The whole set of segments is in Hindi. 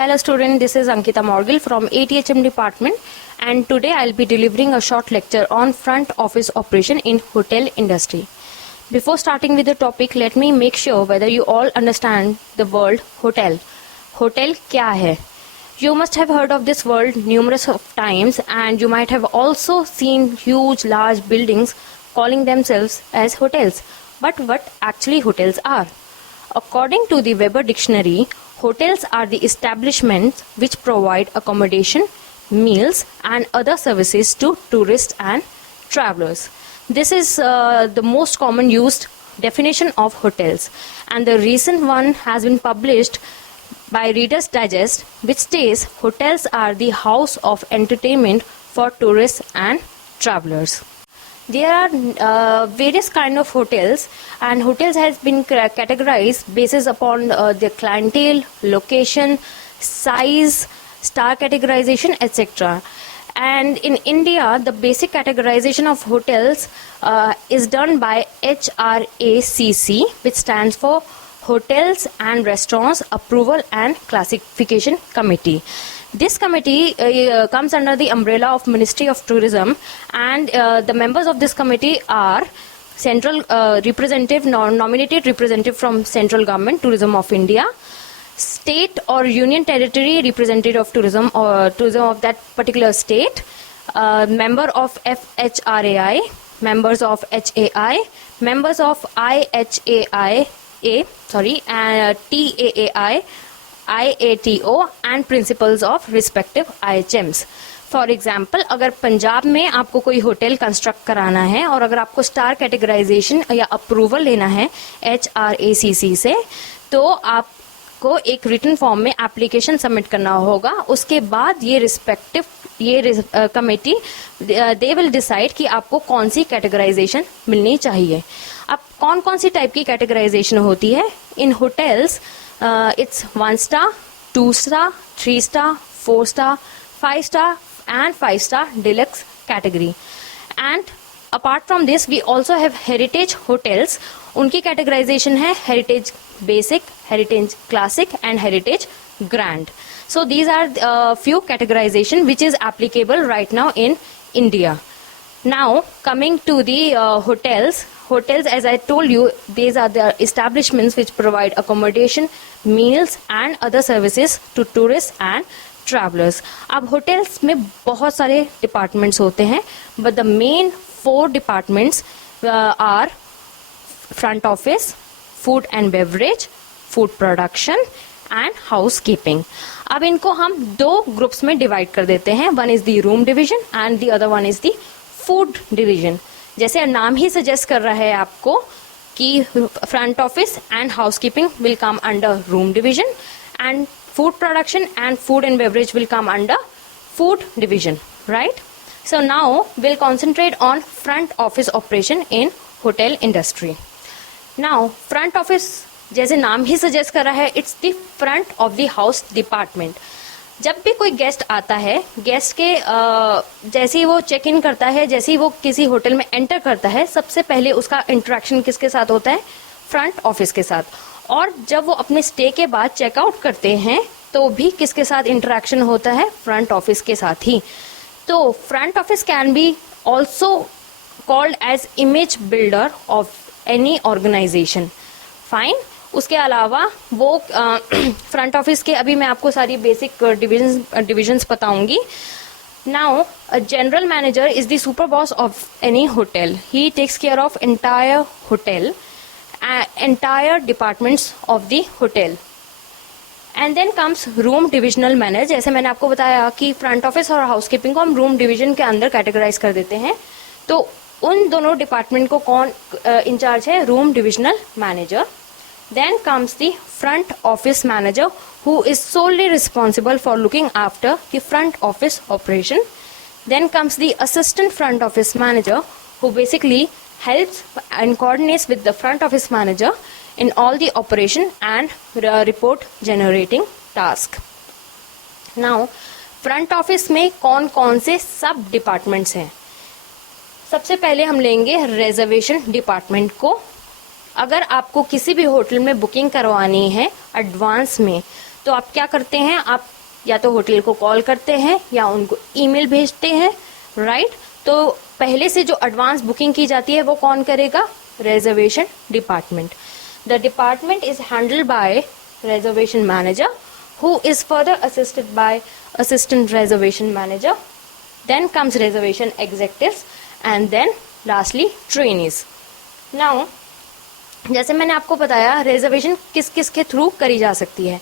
Hello student, this is Ankita Morgil from ATHM department and today I'll be delivering a short lecture on front office operation in hotel industry. Before starting with the topic, let me make sure whether you all understand the word hotel. Hotel क्या है? You must have heard of this word numerous of times and you might have also seen huge large buildings calling themselves as hotels. But what actually hotels are? According to the Weber Dictionary, hotels are the establishments which provide accommodation, meals and other services to tourists and travelers. This is the most common used definition of hotels, and the recent one has been published by Reader's Digest, which states hotels are the house of entertainment for tourists and travelers. There are various kind of hotels, and hotels has been categorized basis upon their clientele, location, size, star categorization, etc. And in India, the basic categorization of hotels is done by HRACC, which stands for Hotels and Restaurants Approval and Classification Committee. This committee comes under the umbrella of Ministry of Tourism, and the members of this committee are central representative, nominated representative from central government, Tourism of India, state or union territory representative of tourism or tourism of that particular state, member of FHRAI, members of HAI, members of IHAI, and TAAI, IATO and principals of respective IHMs. For example, अगर पंजाब में आपको कोई होटल कंस्ट्रक्ट कराना है और अगर आपको स्टार कैटेगराइजेशन या अप्रूवल लेना है HRACC से, तो आपको एक रिटन फॉर्म में एप्लीकेशन सबमिट करना होगा. उसके बाद ये respective committee they will decide कि आपको कौन सी कैटेगराइजेशन मिलनी चाहिए. अब कौन कौन सी टाइप की कैटेगराइजेशन होती है इन hotels? It's 1 star, 2 star, 3 star, 4 star, 5 star and 5 star deluxe category. And apart from this, we also have heritage hotels. उनकी categorization है heritage basic, heritage classic and heritage grand. So these are few categorization which is applicable right now in India. Now coming to the hotels, as I told you, these are the establishments which provide accommodation, meals and other services to tourists and travelers. अब hotels में बहुत सारे departments होते हैं, but the main 4 departments are front office, food and beverage, food production and housekeeping. अब इनको हम 2 ग्रुप्स में डिवाइड कर देते हैं. One is the room division and the other one is the food division. जैसे नाम ही सजेस्ट कर रहा है आपको कि front office and housekeeping will come under room division and food production and food and beverage will come under food division, right? So now will concentrate on front office operation in hotel industry. Now front office जैसे नाम ही सजेस्ट कर रहा है, it's the front of the house department. जब भी कोई गेस्ट आता है, गेस्ट के जैसे ही वो चेक इन करता है, जैसे ही वो किसी होटल में एंटर करता है, सबसे पहले उसका इंटरेक्शन किसके साथ होता है? फ्रंट ऑफिस के साथ. और जब वो अपने स्टे के बाद चेकआउट करते हैं तो भी किसके साथ इंटरेक्शन होता है? फ्रंट ऑफिस के साथ ही. तो front office can be also called as image builder of any organization. Fine. उसके अलावा वो फ्रंट ऑफिस के अभी मैं आपको सारी बेसिक डिविजन्स बताऊंगी. Now general manager is the super boss of any hotel. He takes care of entire hotel, entire departments of the hotel. And then comes room divisional manager. जैसे मैंने आपको बताया कि फ्रंट ऑफिस और हाउसकीपिंग को हम रूम डिवीजन के अंदर कैटेगराइज कर देते हैं, तो उन दोनों डिपार्टमेंट को कौन इंचार्ज है? Room divisional manager. Then comes the front office manager, who is solely responsible for looking after the front office operation. Then comes the assistant front office manager, who basically helps and coordinates with the front office manager in all the operation and report generating task. Now front office में कौन कौन से सब डिपार्टमेंट्स हैं? सबसे पहले हम लेंगे रिजर्वेशन डिपार्टमेंट को. अगर आपको किसी भी होटल में बुकिंग करवानी है एडवांस में, तो आप क्या करते हैं, आप या तो होटल को कॉल करते हैं या उनको ईमेल भेजते हैं, राइट। तो पहले से जो एडवांस बुकिंग की जाती है वो कौन करेगा, reservation department. The department is handled by reservation manager who is further assisted by assistant reservation manager, then comes reservation executives and then lastly trainees. Now जैसे मैंने आपको बताया रिजर्वेशन किस किस के थ्रू करी जा सकती है।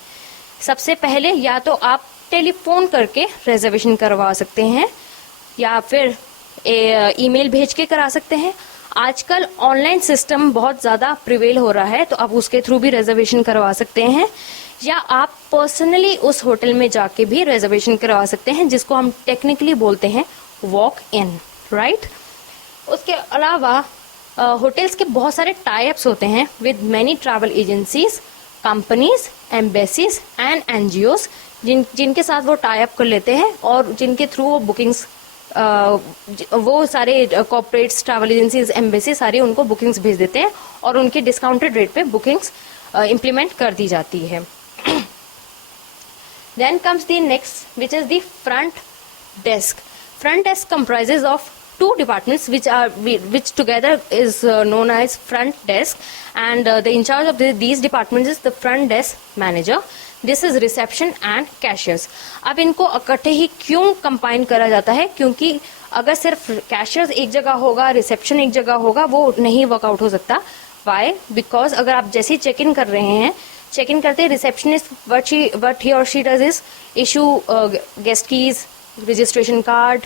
सबसे पहले या तो आप टेलीफोन करके रिजर्वेशन करवा सकते हैं या फिर ईमेल भेज के करा सकते हैं। आजकल ऑनलाइन सिस्टम बहुत ज़्यादा प्रिवेल हो रहा है, तो आप उसके थ्रू भी रिजर्वेशन करवा सकते हैं, या आप पर्सनली उस होटल में जाके भी रिजर्वेशन करवा सकते हैं, जिसको हम टेक्निकली बोलते हैं वॉक इन, राइट। उसके अलावा होटल्स के बहुत सारे टाई अप्स होते हैं with many travel agencies, companies, embassies and NGOs, जिनके साथ वो टाई अप कर लेते हैं और जिनके थ्रू वो बुकिंग्स वो सारे कॉर्पोरेट्स, ट्रैवल एजेंसीज, एम्बेसी सारी उनको बुकिंग्स भेज देते हैं और उनके डिस्काउंटेड रेट पे बुकिंग्स इम्प्लीमेंट कर दी जाती है। Then comes the next, which is the front desk. Front desk comprises of two departments which together is known as front desk, and the in charge of these departments is the front desk manager. This is reception and cashiers. अब इनको इकट्ठे ही क्यों कंबाइन करा जाता है, क्योंकि अगर सिर्फ कैशियर्स एक जगह होगा, रिसेप्शन एक जगह होगा, वो नहीं वर्कआउट हो सकता। वाई? बिकॉज अगर आप जैसे ही चेक इन कर रहे हैं, चेक इन करते receptionist what he or she does is issue guest keys, registration card,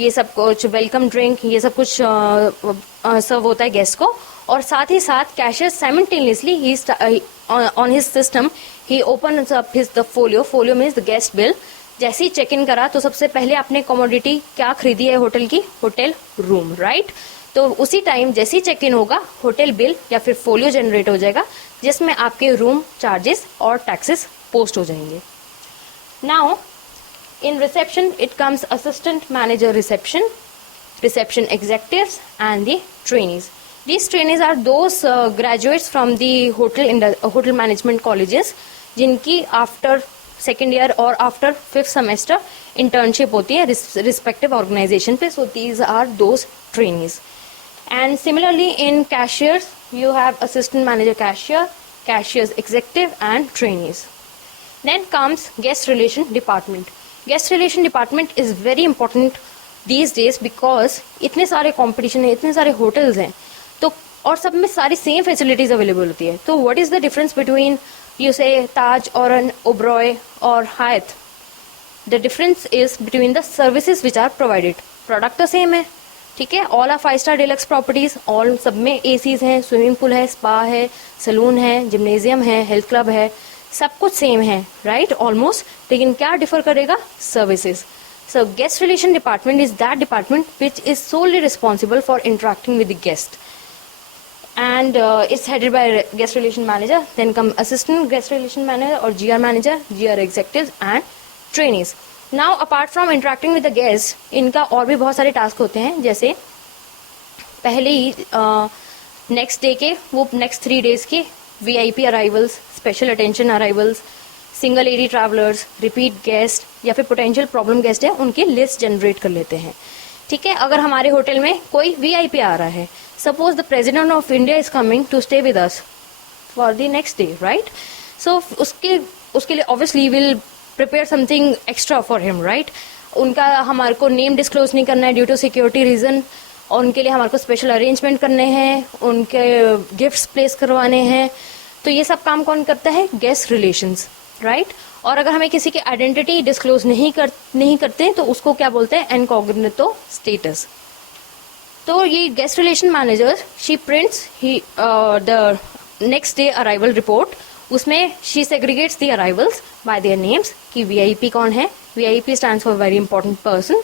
ये सब कुछ, वेलकम ड्रिंक, ये सब कुछ सर्व होता है गेस्ट को। और साथ ही साथ cashier simultaneously he on his system he opens up his the folio means the guest bill. जैसे ही चेक इन करा तो सबसे पहले आपने कमोडिटी क्या खरीदी है होटल की, होटल रूम, राइट। तो उसी टाइम जैसे ही चेक इन होगा होटल बिल या फिर फोलियो जनरेट हो जाएगा, जिसमें आपके रूम चार्जेस और टैक्सेस पोस्ट हो जाएंगे। Now in reception it comes assistant manager reception, reception executives and the trainees. These trainees are those graduates from the hotel management colleges जिनकी आफ्टर सेकेंड ईयर और आफ्टर फिफ्थ सेमेस्टर इंटर्नशिप होती है रिस्पेक्टिव ऑर्गेनाइजेशन पे। So these are those trainees. And similarly in cashiers you have assistant manager cashier, cashiers executive and trainees. Then comes guest relation department. Guest relation department is very important these days because इतने सारे competition है, इतने सारे hotels हैं, तो और सब में सारी सेम फैसिलिटीज अवेलेबल होती है। तो what is the difference between you say Taj और एन ओबरॉय और Hyatt? The difference is between the services which are provided. Product तो सेम है, ठीक है, all are 5 star deluxe properties, all सब में एसीज हैं, स्विमिंग पूल है, स्पा है, सलून है, जिम्नेजियम है, हेल्थ क्लब है, सब कुछ सेम है, राइट, ऑलमोस्ट। लेकिन क्या डिफर करेगा? Services. So guest relation department is that department which is solely responsible for interacting with the guest, and it's headed by guest relation manager. Then come assistant guest relation manager or GR manager, GR executives and trainees. Now apart from interacting with the guests, इनका और भी बहुत सारे टास्क होते हैं, जैसे पहले ही नेक्स्ट डे के वो नेक्स्ट 3 days के VIP arrivals, special attention arrivals, single lady travellers, repeat guest या फिर पोटेंशियल प्रॉब्लम गेस्ट है, उनकी लिस्ट जनरेट कर लेते हैं, ठीक है। अगर हमारे होटल में कोई VIP आ रहा है, suppose the president of India is coming to stay with us for the next day, right? So उसके लिए obviously we'll prepare something extra for him, right? उनका हमारे को नेम डिस्क्लोज नहीं करना है ड्यू टू सिक्योरिटी रीजन, और उनके लिए हमारे को स्पेशल अरेंजमेंट करने हैं, उनके गिफ्ट्स प्लेस करवाने हैं। तो ये सब काम कौन करता है? Guest relations, right. और अगर हमें किसी की आइडेंटिटी डिस्क्लोज नहीं करते तो उसको क्या बोलते हैं? Incognito status. तो ये guest relation manager she prints the next day arrival report, उसमें she segregates the arrivals by their names कि VIP कौन है, VIP stands for very important person,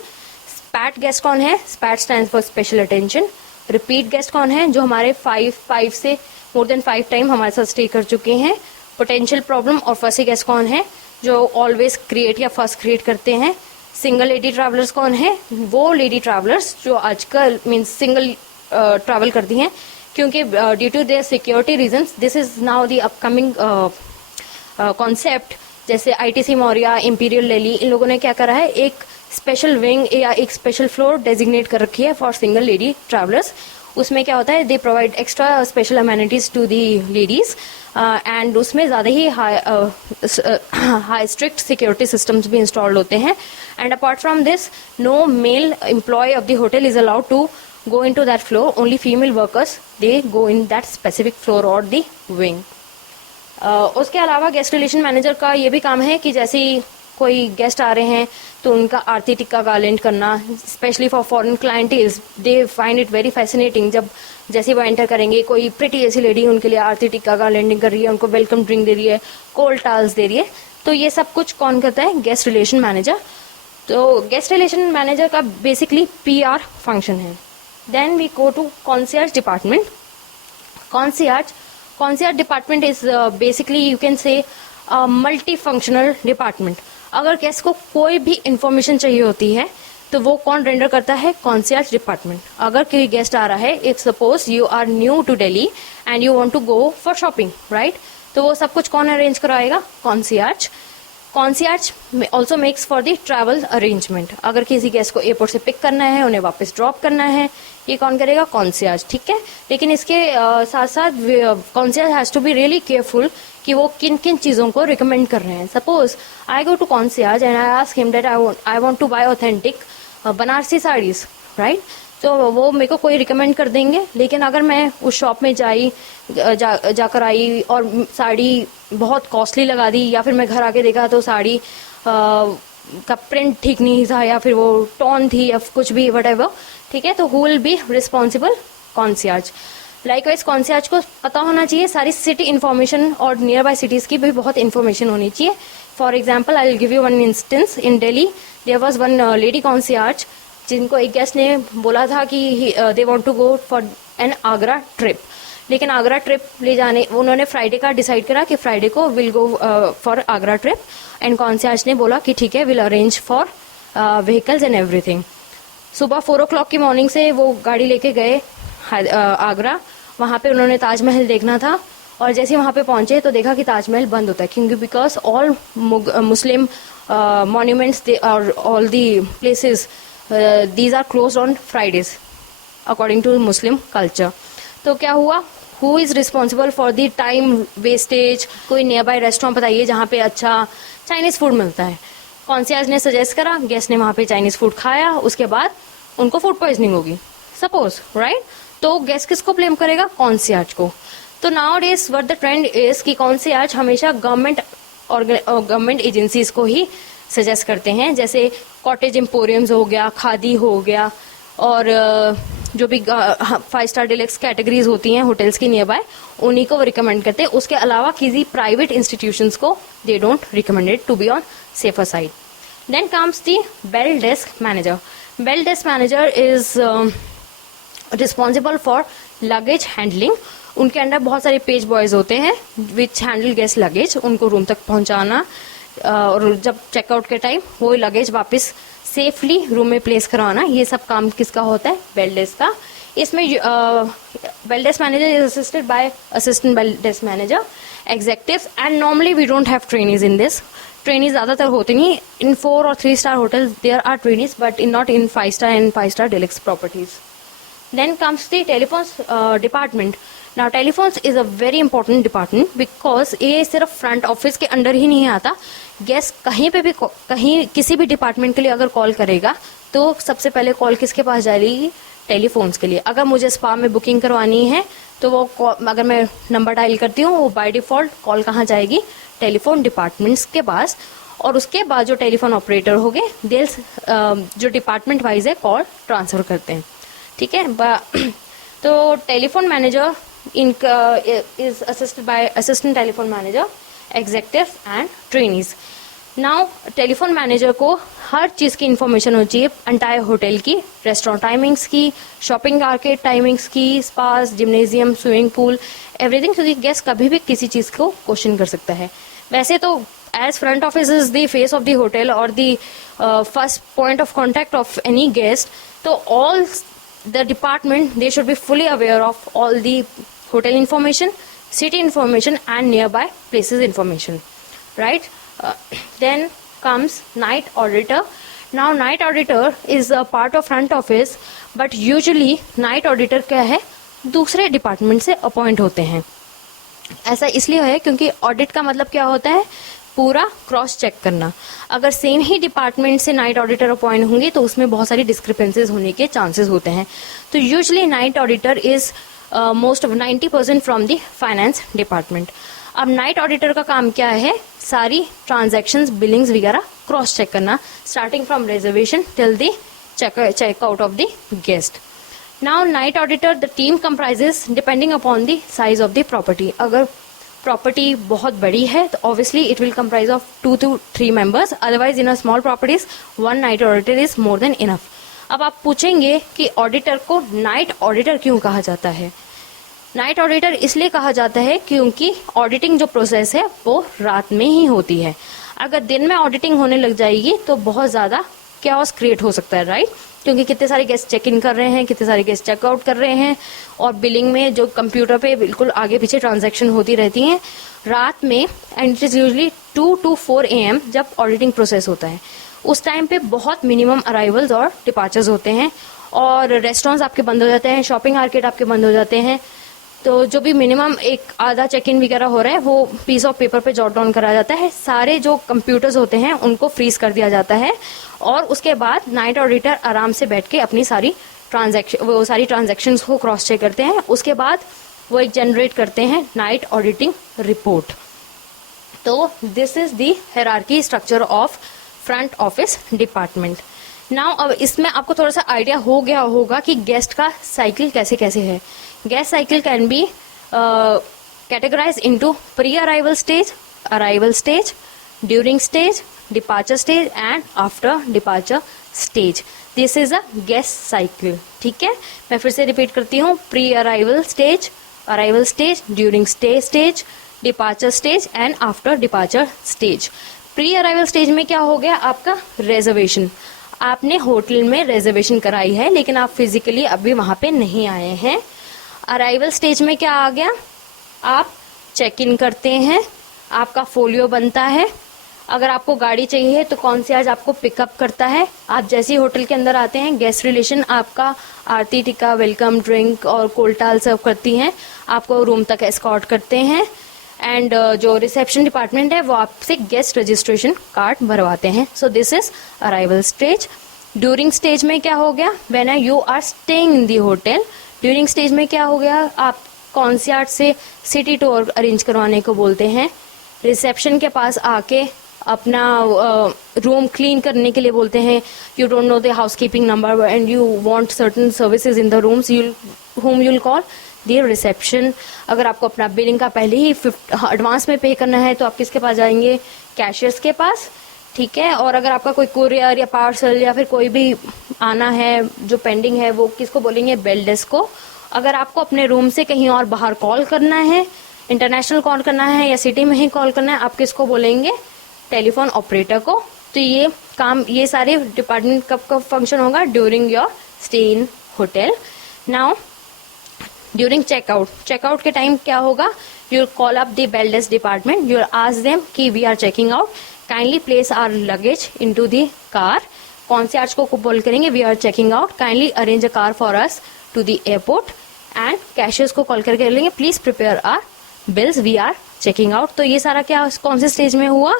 SPATT guest कौन है, SPATT stands for special attention, repeat guest कौन है जो हमारे 5 से मोर देन 5 टाइम हमारे साथ स्टे कर चुके हैं, पोटेंशियल प्रॉब्लम और फर्स्ट गेस्ट कौन है जो ऑलवेज क्रिएट या फर्स्ट क्रिएट करते हैं, सिंगल लेडी ट्रैवलर्स कौन है, वो लेडी ट्रैवलर्स जो आजकल मीन्स सिंगल ट्रैवल करती हैं, क्योंकि due to their security reasons this is now the upcoming concept जैसे ITC मौर्या, इंपीरियल दिल्ली, इन लोगों ने क्या करा है, एक स्पेशल विंग या एक स्पेशल फ्लोर डेजिग्नेट कर रखी है फॉर सिंगल लेडी ट्रैवलर्स। उसमें क्या होता है, they provide extra special amenities to the ladies and उसमें ज़्यादा ही हाई स्ट्रिक्ट सिक्योरिटी सिस्टम्स भी इंस्टॉल्ड होते हैं। And apart from this, no male employ of the hotel is allowed to go into that floor. Only female workers, they go in that specific floor or the wing. उसके अलावा गेस्ट रिलेशन मैनेजर का ये भी काम है कि जैसे ही कोई गेस्ट आ रहे हैं तो उनका आरती टिक्का गार्लेंड करना, specially for foreign clienteles, they find it very fascinating. जब जैसे वो एंटर करेंगे, कोई प्रिटी ऐसी लेडी उनके लिए आरती टिक्का गार्लेंडिंग कर रही है, उनको वेलकम ड्रिंक दे रही है, कोल्ड टाल्स दे रही है, तो ये सब कुछ कौन करता है, गेस्ट रिलेशन मैनेजर। तो गेस्ट रिलेशन मैनेजर का बेसिकली PR फंक्शन है। Then we go to concierge department. Concierge department is basically you can say a multifunctional department. अगर गेस्ट को कोई भी इंफॉर्मेशन चाहिए होती है तो वो कौन रेंडर करता है, कॉन्सियर्ज डिपार्टमेंट। अगर कोई गेस्ट आ रहा है, if suppose you are new to Delhi and you want to go for shopping, right, तो वो सब कुछ कौन अरेंज कराएगा, concierge. Concierge also makes for the travel arrangement. अगर किसी गेस्ट को एयरपोर्ट से पिक करना है, उन्हें वापस ड्रॉप करना है, ये कौन करेगा, कॉन्सियर्ज, ठीक है। लेकिन इसके साथ साथ concierge has to be really careful कि वो किन किन चीज़ों को रिकमेंड कर रहे हैं। Suppose I go to concierge and I ask him that I want to buy authentic Banarasi saris, right, तो वो मेरे को कोई रिकमेंड कर देंगे। लेकिन अगर मैं उस शॉप में जाकर आई और साड़ी बहुत कॉस्टली लगा दी, या फिर मैं घर आके देखा तो साड़ी का प्रिंट ठीक नहीं था, या फिर वो टोन थी, या कुछ भी व्हाटएवर, ठीक है, तो who will be responsible, concierge. Likewise concierge को पता होना चाहिए सारी सिटी इन्फॉर्मेशन और नियर बाय सिटीज की भी बहुत इन्फॉर्मेशन होनी चाहिए। For example I will give you one instance. In Delhi there was one lady concierge जिनको एक गेस्ट ने बोला था कि they want to go for an Agra trip. लेकिन आगरा ट्रिप ले जाने उन्होंने फ्राइडे का डिसाइड करा कि फ्राइडे को will go for Agra trip, and concierge ने बोला कि ठीक है, will arrange for vehicles and everything. सुबह 4 o'clock की मॉर्निंग से वो गाड़ी लेके गए आगरा। वहाँ पे उन्होंने ताजमहल देखना था, और जैसे वहाँ पे पहुंचे तो देखा कि ताजमहल बंद होता है, क्योंकि बिकॉज ऑल मुस्लिम मॉन्यूमेंट्स और all the places these are close on Fridays according to Muslim culture. तो क्या हुआ, who is responsible for the time wastage, कोई नियर बाय रेस्टोरेंट बताइए जहाँ पे अच्छा चाइनीज फूड मिलता है। कॉन्सियर्ज ने सजेस्ट करा, गेस्ट ने वहाँ पे चाइनीज फूड खाया, उसके बाद उनको फूड पॉइजनिंग होगी सपोज, राइट, तो गेस्ट किसको ब्लेम करेगा, कॉन्सियर्ज को। तो now days what the trend is कि कॉन्सियर्ज हमेशा गवर्नमेंट एजेंसीज को ही सजेस्ट करते हैं, जैसे कॉटेज एम्पोरियम्स हो गया, खादी हो गया, और जो भी 5 स्टार डिलक्स कैटेगरीज होती हैं होटल्स की नियर बाय, उन्हीं को रिकमेंड करते हैं। उसके अलावा किसी प्राइवेट इंस्टीट्यूशंस को they don't recommended to be on safer side. Then comes the bell desk manager. Bell desk manager is responsible for luggage handling. उनके अंडर बहुत सारे पेज बॉयज होते हैं विच हैंडल गेस्ट लगेज, उनको रूम तक पहुंचाना, और जब चेकआउट के टाइम वो लगेज वापस सेफली रूम में प्लेस करवाना, ये सब काम किसका होता है, बेल डेस्क का। इसमें bell desk manager is assisted by assistant bell desk manager, executives, and normally we don't have trainees in this. Trainees ज्यादातर होते नहीं इन 4 और 3 star hotels, there are trainees, but in not in 5 star and 5 star deluxe properties. Then comes the telephones department. Now telephones is a very important department because ये सिर्फ फ्रंट ऑफिस के अंडर ही नहीं आता। गेस्ट कहीं पे भी कहीं किसी भी डिपार्टमेंट के लिए अगर कॉल करेगा तो सबसे पहले कॉल किसके पास जाएगी, टेलीफोन्स के लिए। अगर मुझे स्पा में बुकिंग करवानी है तो वो अगर मैं नंबर डायल करती हूँ, वो बाय डिफॉल्ट कॉल कहाँ जाएगी, टेलीफोन डिपार्टमेंट्स के पास। और उसके बाद जो टेलीफोन ऑपरेटर हो गए जो डिपार्टमेंट वाइज है कॉल ट्रांसफर करते हैं, ठीक है। तो टेलीफोन मैनेजर इनका is assisted by assistant telephone manager, executive and trainees. Now telephone manager को हर चीज़ की इंफॉर्मेशन होनी चाहिए, एंटायर होटल की, रेस्टोरेंट टाइमिंग्स की, शॉपिंग आर्केड टाइमिंग्स की, स्पास, जिम्नेजियम, स्विमिंग पूल, एवरीथिंग, क्योंकि गेस्ट कभी भी किसी चीज़ को क्वेश्चन कर सकता है। वैसे तो as front office is the face of the hotel और the first point of contact of any guest, तो all the department they should be fully aware of all the hotel information, city information and nearby places information, right? Then comes night auditor. Now night auditor is a part of front office, but usually night auditor क्या है, दूसरे डिपार्टमेंट से अपॉइंट होते हैं. ऐसा इसलिए है क्योंकि ऑडिट का मतलब क्या होता है, पूरा क्रॉस चेक करना. अगर सेम ही डिपार्टमेंट से नाइट ऑडिटर अपॉइंट होंगे तो उसमें बहुत सारी डिस्क्रिपेंसीज होने के चांसेस होते हैं. तो usually night auditor is most of 90% from the finance department. अब नाइट ऑडिटर का काम क्या है, सारी ट्रांजैक्शंस, बिलिंग्स वगैरह क्रॉस चेक करना, starting from reservation till the checkout of the guest. Now night auditor the team comprises depending upon the size of the property. अगर प्रॉपर्टी बहुत बड़ी है तो obviously it will comprise of 2 to 3 members. Otherwise in a small properties 1 night auditor is more than enough. अब आप पूछेंगे कि ऑडिटर को नाइट ऑडिटर क्यों कहा जाता है. नाइट ऑडिटर इसलिए कहा जाता है क्योंकि ऑडिटिंग जो प्रोसेस है वो रात में ही होती है. अगर दिन में ऑडिटिंग होने लग जाएगी तो बहुत ज्यादा कैओस क्रिएट हो सकता है, राइट. क्योंकि कितने सारे गेस्ट चेक इन कर रहे हैं, कितने सारे गेस्ट चेकआउट कर रहे हैं, और बिलिंग में जो कंप्यूटर पे बिल्कुल आगे पीछे ट्रांजैक्शन होती रहती हैं रात में. And it is usually 2 to 4 AM जब ऑडिटिंग प्रोसेस होता है. उस टाइम पे बहुत मिनिमम अराइवल्स और डिपार्चर्स होते हैं, और रेस्टोरेंट्स आपके बंद हो जाते हैं, शॉपिंग मार्केट आपके बंद हो जाते हैं. तो जो भी मिनिमम एक आधा चेक इन वगैरह हो रहा है वो पीस ऑफ पेपर पे जॉट डाउन करा जाता है. सारे जो कंप्यूटर्स होते हैं उनको फ्रीज कर दिया जाता है, और उसके बाद नाइट ऑडिटर आराम से बैठ के अपनी सारी ट्रांजैक्शंस को क्रॉस चेक करते हैं. उसके बाद वो एक जनरेट करते हैं नाइट ऑडिटिंग रिपोर्ट. तो this is the hierarchy structure of front office department. Now अब इसमें आपको थोड़ा सा आइडिया हो गया होगा कि गेस्ट का साइकिल कैसे कैसे है. Guest cycle can be categorized into pre-arrival stage, arrival stage, during stage, departure stage and after departure stage. This is a guest cycle. ठीक है, मैं फिर से रिपीट करती हूँ. pre-arrival stage, arrival stage, during stay stage, departure stage and after departure stage. pre-arrival stage में क्या हो गया, आपका रिजर्वेशन. आपने होटल में रिजर्वेशन कराई है लेकिन आप फिजिकली अभी वहां पे नहीं आए हैं. अराइवल स्टेज में क्या आ गया, आप चेक इन करते हैं, आपका फोलियो बनता है. अगर आपको गाड़ी चाहिए तो कॉन्सियर्ज आपको पिकअप करता है. आप जैसे ही होटल के अंदर आते हैं गेस्ट रिलेशन आपका आरती टिक्का, वेलकम ड्रिंक और कोल्टाल सर्व करती हैं, आपको रूम तक एस्कॉर्ट करते हैं. एंड जो रिसेप्शन डिपार्टमेंट है वो आपसे गेस्ट रजिस्ट्रेशन कार्ड भरवाते हैं. So this is arrival stage. During stage में क्या हो गया, when you are staying in the hotel. During stage में क्या हो गया, आप कॉन्सियर्ज से सिटी टूर अरेंज करवाने को बोलते हैं. रिसेप्शन के पास आके अपना रूम क्लीन करने के लिए बोलते हैं. You don't know the housekeeping number and you want certain services in the rooms, whom you'll call the reception. अगर आपको अपना बिलिंग का पहले ही एडवांस में पे करना है तो आप किसके पास जाएंगे, कैशियर्स के पास. ठीक है, और अगर आपका कोई कुरियर या पार्सल या फिर कोई भी आना है जो पेंडिंग है वो किसको बोलेंगे, बेल डेस्क को. अगर आपको अपने रूम से कहीं और बाहर कॉल करना है, इंटरनेशनल कॉल करना है या सिटी में ही कॉल करना है, आप किसको बोलेंगे, टेलीफोन ऑपरेटर को. तो ये काम, ये सारे डिपार्टमेंट कब फंक्शन होगा, during your stay in hotel. Now during checkout के टाइम क्या होगा, you call up the bell desk department, you ask them कि we are checking out, kindly place our luggage into the car. Concierge को बोल करेंगे we are checking out, kindly arrange a car for us to the airport. And cashiers को कॉल करके लेंगे please prepare our bills, we are checking out. तो ये सारा क्या कौन से स्टेज में हुआ,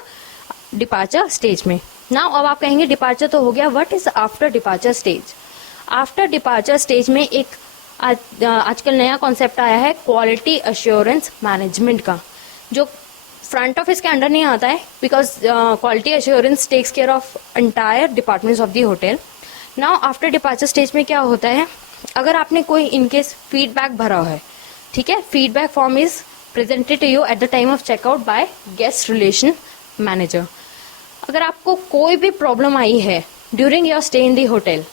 डिपार्चर स्टेज में. नाउ अब आप कहेंगे डिपार्चर तो हो गया, what is after departure stage. After departure stage में एक आजकल नया कॉन्सेप्ट आया है क्वालिटी अश्योरेंस मैनेजमेंट का, जो फ्रंट ऑफिस के अंडर नहीं आता है, because quality assurance takes care of entire departments of the hotel. Now after departure stage में क्या होता है, अगर आपने कोई इनकेस फीडबैक भरा है, ठीक है, feedback form is presented to you at the time of checkout by guest relation manager. अगर आपको कोई भी प्रॉब्लम आई है during your stay in the hotel,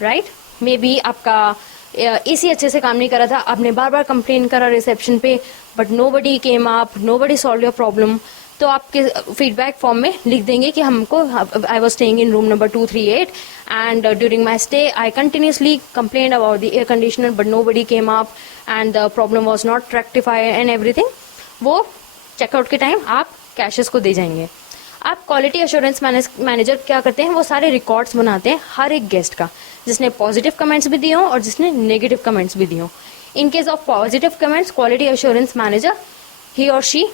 right, may be आपका एसी अच्छे से काम नहीं कर रहा था, आपने बार बार कंप्लेन करा रिसेप्शन पे, but nobody came up, nobody solve your problem, तो आपके फीडबैक फॉर्म में लिख देंगे कि हमको, I was staying in room number 238 and during my stay I continuously complain about the air conditioner but nobody came up and the problem was not rectified and everything. वो चेकआउट के टाइम आप कैशेस को दे जाएंगे. आप क्वालिटी एश्योरेंस मैनेजर क्या करते हैं, वो सारे रिकॉर्ड्स बनाते हैं हर एक गेस्ट का, जिसने पॉजिटिव कमेंट्स भी दिए हो और जिसने नेगेटिव कमेंट्स भी दिए हो। In case of positive comments, quality assurance manager he और she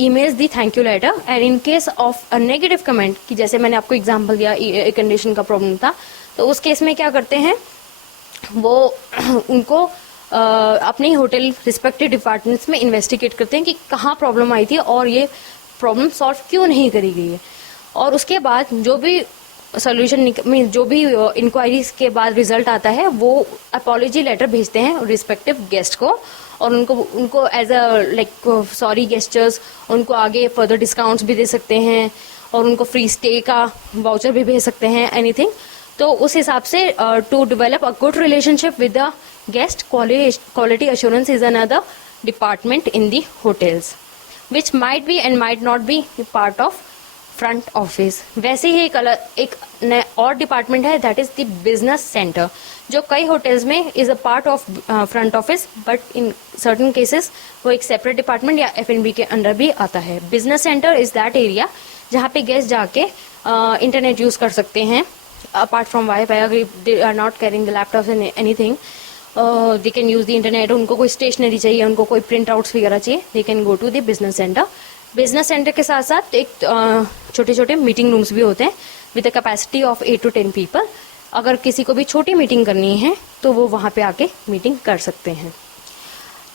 emails the thank you letter, and in case of a negative comment, कि जैसे मैंने आपको एग्जांपल दिया एयर कंडीशन का प्रॉब्लम था, तो उस केस में क्या करते हैं वो उनको अपने होटल रिस्पेक्टिव डिपार्टमेंट्स में इन्वेस्टिगेट करते हैं कि कहाँ प्रॉब्लम आई थी और ये प्रॉब्लम सॉल्व क्यों नहीं करी गई है। और उसके बाद जो भी सोल्यूशन जो भी इंक्वायरीज के बाद रिजल्ट आता है वो अपॉलॉजी लेटर भेजते हैं रिस्पेक्टिव गेस्ट को, और उनको एज अ लाइक सॉरी गेस्टर्स उनको आगे फर्दर डिस्काउंट्स भी दे सकते हैं और उनको फ्री स्टे का वाउचर भी भेज सकते हैं, एनीथिंग। तो उस हिसाब से to develop a good relationship with the guest, quality assurance is another department in the hotels which might be and might not be part of front office. वैसे ही एक और डिपार्टमेंट है, that is the business center, जो कई होटल्स में is a part of front office, but in certain cases वो एक सेपरेट डिपार्टमेंट या F&B के अंडर भी आता है। Business centre is that area जहाँ पे गेस्ट जाके इंटरनेट यूज कर सकते हैं अपार्ट फ्रॉम वाईफाई। अगर they are not carrying the laptop and anything, they can use the internet. उनको कोई स्टेशनरी चाहिए, उनको कोई प्रिंट आउट्स वगैरह चाहिए, they can go to the business center. Business center के साथ साथ एक छोटे छोटे मीटिंग रूम्स भी होते हैं with the capacity of 8 to 10 people. अगर किसी को भी छोटी मीटिंग करनी है तो वो वहाँ पे आके मीटिंग कर सकते हैं।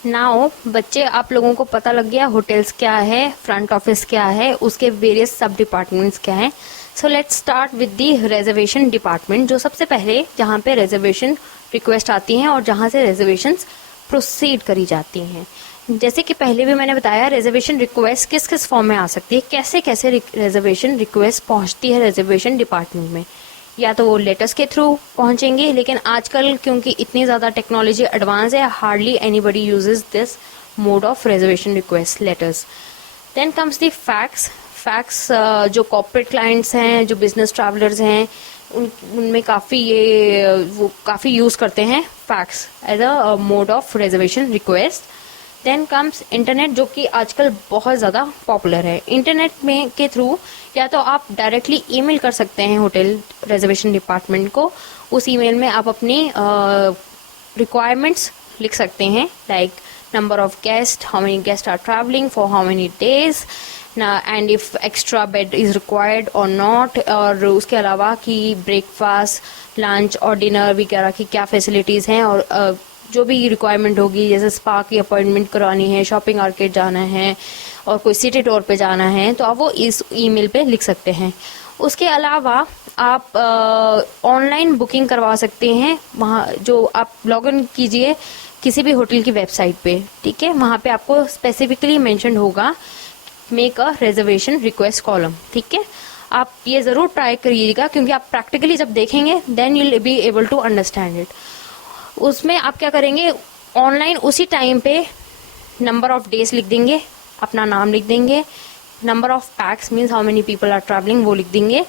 नाउ बच्चे, आप लोगों को पता लग गया होटल्स क्या है, फ्रंट ऑफिस क्या है, उसके वेरियस सब डिपार्टमेंट्स क्या हैं। So let's start with the reservation department, जो सबसे पहले जहाँ पे रिजर्वेशन रिक्वेस्ट आती हैं और जहाँ से रिजर्वेशंस प्रोसीड करी जाती हैं। जैसे कि पहले भी मैंने बताया, रिजर्वेशन रिक्वेस्ट किस किस फॉर्म में आ सकती है, कैसे कैसे रिजर्वेशन रिक्वेस्ट पहुंचती है रिजर्वेशन डिपार्टमेंट में। या तो वो लेटर्स के थ्रू पहुंचेंगे, लेकिन आजकल क्योंकि इतनी ज़्यादा टेक्नोलॉजी एडवांस है, hardly anybody uses this mode of reservation request, letters. Then comes the fax. Fax जो कॉर्पोरेट क्लाइंट्स हैं, जो बिजनेस ट्रैवलर्स हैं, उनमें काफ़ी यूज़ करते हैं fax as a mode of reservation request. Then comes internet, जो कि आजकल बहुत ज़्यादा पॉपुलर है। इंटरनेट में के थ्रू या तो आप डायरेक्टली ईमेल कर सकते हैं होटल रिजर्वेशन डिपार्टमेंट को। उस ईमेल में आप अपनी रिक्वायरमेंट्स लिख सकते हैं, like number of guest, how many guest are travelling for how many days, and if extra bed is required और नॉट, और उसके अलावा कि ब्रेकफास्ट, लंच और डिनर वगैरह की क्या फैसिलिटीज़ हैं, और जो भी रिक्वायरमेंट होगी, जैसे स्पा की अपॉइंटमेंट करवानी है, शॉपिंग मार्केट जाना है और कोई सिटी टूर पे जाना है, तो आप वो इस ईमेल पे लिख सकते हैं। उसके अलावा आप ऑनलाइन बुकिंग करवा सकते हैं। वहाँ जो आप लॉग इन कीजिए किसी भी होटल की वेबसाइट पे, ठीक है, वहाँ पे आपको स्पेसिफिकली मेंशन होगा make a reservation request column, ठीक है। आप ये ज़रूर ट्राई करिएगा, क्योंकि आप प्रैक्टिकली जब देखेंगे then you will be able to understand it. उसमें आप क्या करेंगे, ऑनलाइन उसी टाइम पे नंबर ऑफ डेज लिख देंगे, अपना नाम लिख देंगे, number of pax means how many people are travelling वो लिख देंगे,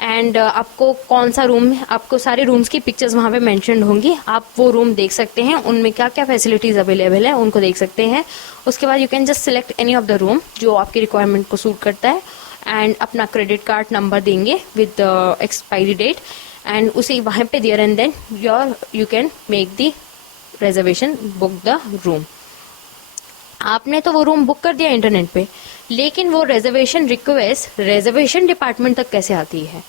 एंड आपको कौन सा रूम, आपको सारे रूम्स की पिक्चर्स वहाँ पे मेंशन होंगी, आप वो रूम देख सकते हैं, उनमें क्या क्या फैसिलिटीज अवेलेबल है उनको देख सकते हैं। उसके बाद you can just select any of the room जो आपकी रिक्वायरमेंट को सूट करता है, एंड अपना क्रेडिट कार्ड नंबर देंगे विद एक्सपायरी डेट, एंड उसी वहाँ पे there and then you can make the reservation, book the room. आपने तो वो रूम बुक कर दिया इंटरनेट पे, लेकिन वो रिजर्वेशन रिक्वेस्ट रिजर्वेशन डिपार्टमेंट तक कैसे आती है?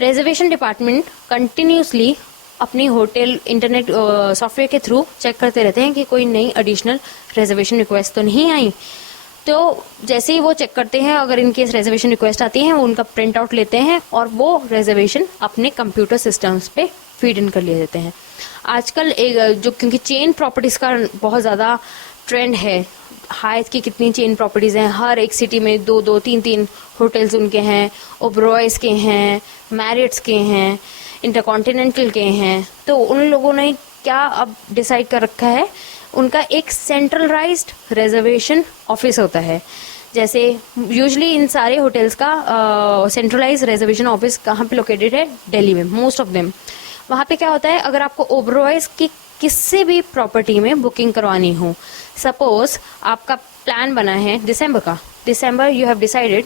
रिजर्वेशन डिपार्टमेंट कंटिन्यूसली अपनी होटल इंटरनेट सॉफ्टवेयर के थ्रू चेक करते रहते हैं कि कोई नई एडिशनल रिजर्वेशन रिक्वेस्ट तो नहीं आई। तो जैसे ही वो चेक करते हैं, अगर इनकेस रिजर्वेशन रिक्वेस्ट आती है, वो उनका प्रिंट आउट लेते हैं और वो रिजर्वेशन अपने कंप्यूटर सिस्टम्स पे फीड इन कर लिए देते हैं। आजकल जो क्योंकि चेन प्रॉपर्टीज का बहुत ज़्यादा ट्रेंड है, हाइथ की कितनी चेन प्रॉपर्टीज हैं, हर एक सिटी में 2-2, 3-3 होटल्स उनके हैं, ओबरॉयज के हैं, मैरिट्स के हैं, इंटरकॉन्टिनेंटल के हैं। तो उन लोगों ने क्या अब डिसाइड कर रखा है, उनका एक सेंट्रलाइज्ड रिजर्वेशन ऑफिस होता है। जैसे यूजुअली इन सारे होटल्स का सेंट्रलाइज्ड रिजर्वेशन ऑफिस कहाँ पे लोकेटेड है? दिल्ली में, मोस्ट ऑफ देम। वहाँ पे क्या होता है, अगर आपको ओबरॉयज की किसी भी प्रॉपर्टी में बुकिंग करवानी हो, सपोज आपका प्लान बना है दिसंबर का, दिसंबर यू हैव डिसाइडेड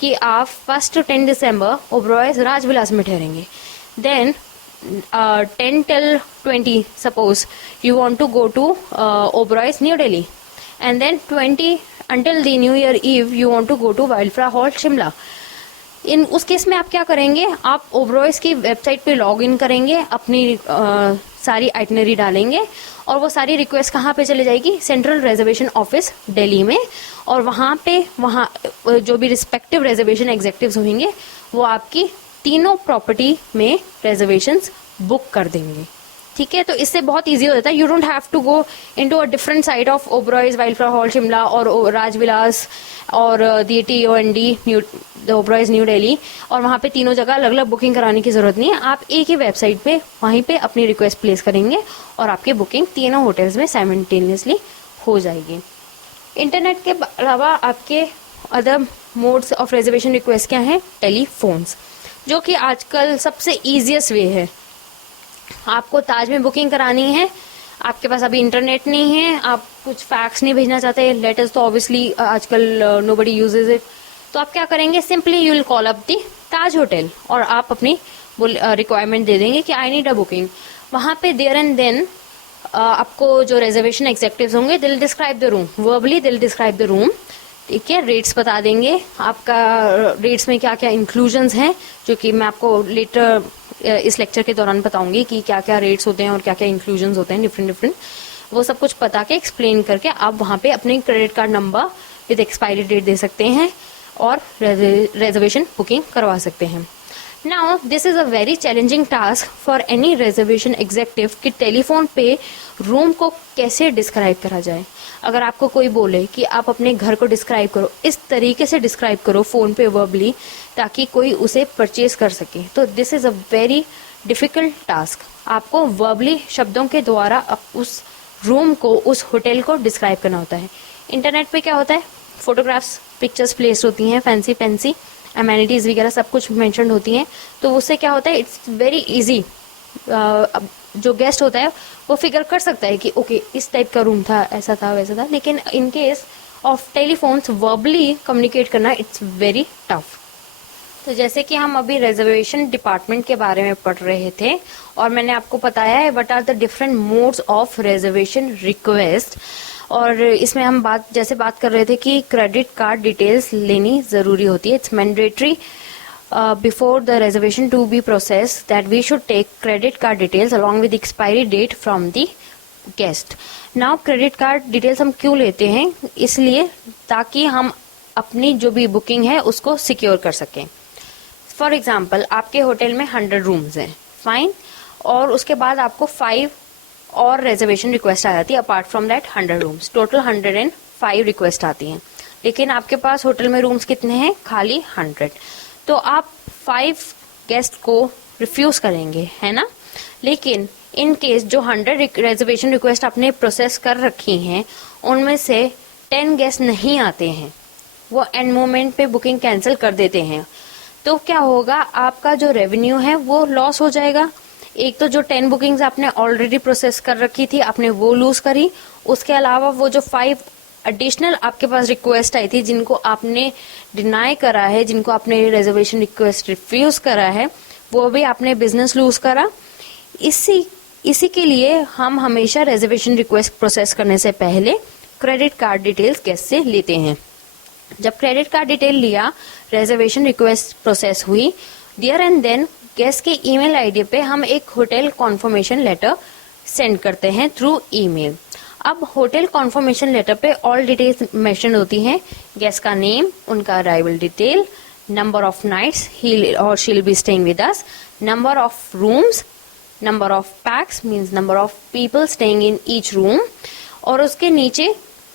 कि आप 1 to 10 दिसंबर ओबरॉयज राजविलास में ठहरेंगे. Then 10 till 20 suppose you want to go to Oberoi's New Delhi, and then 20 until the New Year Eve you want to go to Wildflower Hall Shimla. In उस केस में आप क्या करेंगे, आप ओबरॉयज की वेबसाइट पे लॉग इन करेंगे, अपनी सारी आइटनरी डालेंगे और वो सारी रिक्वेस्ट कहाँ पे चले जाएगी, सेंट्रल रिजर्वेशन ऑफिस दिल्ली में. और वहाँ जो भी रिस्पेक्टिव रिजर्वेशन एग्जेक्टिव्स होंगे वो आपकी तीनों प्रॉपर्टी में रिजर्वेशंस बुक कर देंगे. ठीक है, तो इससे बहुत इजी हो जाता है. You don't have to go into a different site of Oberois Wildflower Hall Shimla और राजविलास और दी TOND ओबरॉयज न्यू दिल्ली, और वहाँ पे तीनों जगह अलग अलग बुकिंग कराने की जरूरत नहीं है. आप एक ही वेबसाइट पे वहीं पे अपनी रिक्वेस्ट प्लेस करेंगे और आपकी बुकिंग तीनों होटल्स में साइमल्टेनियसली हो जाएगी. इंटरनेट के अलावा आपके other modes of reservation request क्या है, टेलीफोन्स, जो कि आजकल सबसे ईजिएस्ट वे है. आपको ताज में बुकिंग करानी है, आपके पास अभी इंटरनेट नहीं है, आप कुछ फैक्स नहीं भेजना चाहते, लेटर्स तो ऑब्वियसली आजकल नोबडी यूजेस इट, तो आप क्या करेंगे, simply you will call up the Taj hotel और आप अपनी रिक्वायरमेंट दे देंगे कि आई नीड अ बुकिंग. वहाँ पे देयर एंड देन आपको जो रिजर्वेशन एग्जेक्टिव्स होंगे दिल डिस्क्राइब द रूम, वर्बली दिल डिस्क्राइब द रूम. ठीक है, रेट्स बता देंगे, आपका रेट्स में क्या क्या इंक्लूजन्स हैं, जो कि मैं आपको लेटर इस लेक्चर के दौरान बताऊंगी कि क्या क्या रेट्स होते हैं और क्या क्या इंक्लूजन्स होते हैं डिफरेंट. वो सब कुछ बता के एक्सप्लेन करके आप वहाँ पे अपने credit card number with expiry date दे सकते हैं और रिजर्वेशन बुकिंग करवा सकते हैं. Now this is a very challenging task for any reservation executive कि टेलीफोन पे रूम को कैसे डिस्क्राइब करा जाए. अगर आपको कोई बोले कि आप अपने घर को डिस्क्राइब करो, इस तरीके से डिस्क्राइब करो फोन पे वर्बली, ताकि कोई उसे परचेज कर सके, तो this is a very difficult task. आपको वर्बली शब्दों के द्वारा उस रूम को, उस होटल को डिस्क्राइब करना होता है. इंटरनेट पे क्या होता है, फोटोग्राफ्स, पिक्चर्स प्लेस होती हैं, फैंसी अमेनिटीज वगैरह सब कुछ मेंशन होती हैं, तो उससे क्या होता है, इट्स वेरी इजी. जो गेस्ट होता है वो फिगर कर सकता है कि ओके इस टाइप का रूम था, ऐसा था वैसा था. लेकिन इन case of telephones verbally communicate करना इट्स वेरी टफ. तो जैसे कि हम अभी रिजर्वेशन डिपार्टमेंट के बारे में पढ़ रहे थे और मैंने आपको बताया है what are the different modes of reservation request, और इसमें हम बात कर रहे थे कि क्रेडिट कार्ड डिटेल्स लेनी जरूरी होती है. It's mandatory before the reservation to be processed that we should take credit card details along with the expiry date from the guest. Now credit card details हम क्यों लेते हैं, इसलिए ताकि हम अपनी जो भी बुकिंग है उसको सिक्योर कर सकें. फॉर एग्जाम्पल आपके होटल में 100 रूम्स हैं, फाइन, और उसके बाद आपको 5 और रिजर्वेशन रिक्वेस्ट आ जाती है apart from that 100 rooms, total 105 request आती हैं. लेकिन आपके पास होटल में रूम्स कितने हैं, खाली 100, तो आप 5 गेस्ट को रिफ्यूज करेंगे, है ना. लेकिन इन केस जो 100 रिजर्वेशन रिक्वेस्ट आपने प्रोसेस कर रखी हैं उनमें से 10 गेस्ट नहीं आते हैं, वो एंड मोमेंट पे बुकिंग कैंसिल कर देते हैं, तो क्या होगा, आपका जो रेवेन्यू है वो लॉस हो जाएगा. एक तो जो 10 बुकिंग्स आपने ऑलरेडी प्रोसेस कर रखी थी आपने वो लूज करी, उसके अलावा वो जो 5 एडिशनल आपके पास रिक्वेस्ट आई थी जिनको आपने डिनाई करा है, जिनको आपने रिजर्वेशन रिक्वेस्ट रिफ्यूज करा है, वो भी आपने बिजनेस लूज करा. इसी के लिए हम हमेशा रिजर्वेशन रिक्वेस्ट प्रोसेस करने से पहले क्रेडिट कार्ड डिटेल्स गेस्ट से लेते हैं. जब क्रेडिट कार्ड डिटेल लिया, रिजर्वेशन रिक्वेस्ट प्रोसेस हुई, देयर एंड देन गेस्ट के ईमेल आईडी पे हम एक होटल कॉन्फर्मेशन लेटर सेंड करते हैं थ्रू ईमेल. अब होटल कॉन्फर्मेशन लेटर पे ऑल डिटेल्स मेंशन होती हैं, गेस्ट का नेम, उनका arrival detail, number of nights he और she will be staying with us, number of rooms, number of pax means number of people staying in each room, और उसके नीचे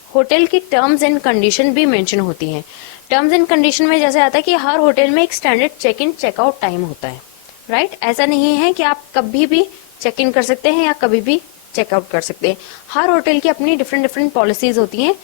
होटल की टर्म्स एंड कंडीशन भी मेंशन होती हैं. टर्म्स एंड कंडीशन में जैसे आता है कि हर होटल में एक standard check in checkout time होता है, राइट. ऐसा नहीं है कि आप कभी भी चेक इन कर सकते हैं या कभी भी चेकआउट कर सकते हैं. हर होटल की अपनी डिफरेंट पॉलिसीज होती हैं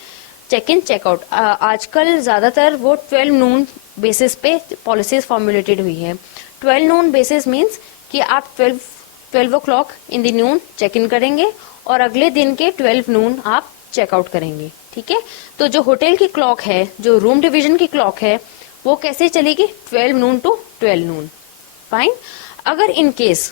चेक इन चेकआउट. आजकल ज्यादातर वो 12 नून बेसिस पे पॉलिसीज फॉर्मुलेटेड हुई है. 12 नून बेसिस मींस कि आप 12 o'clock in the Noon check in करेंगे और अगले दिन के 12 नून आप चेकआउट करेंगे. ठीक है, तो जो होटल की क्लॉक है, जो रूम डिवीजन की क्लॉक है, वो कैसे चलेगी, 12 नून टू 12 नून। फाइन। अगर इन केस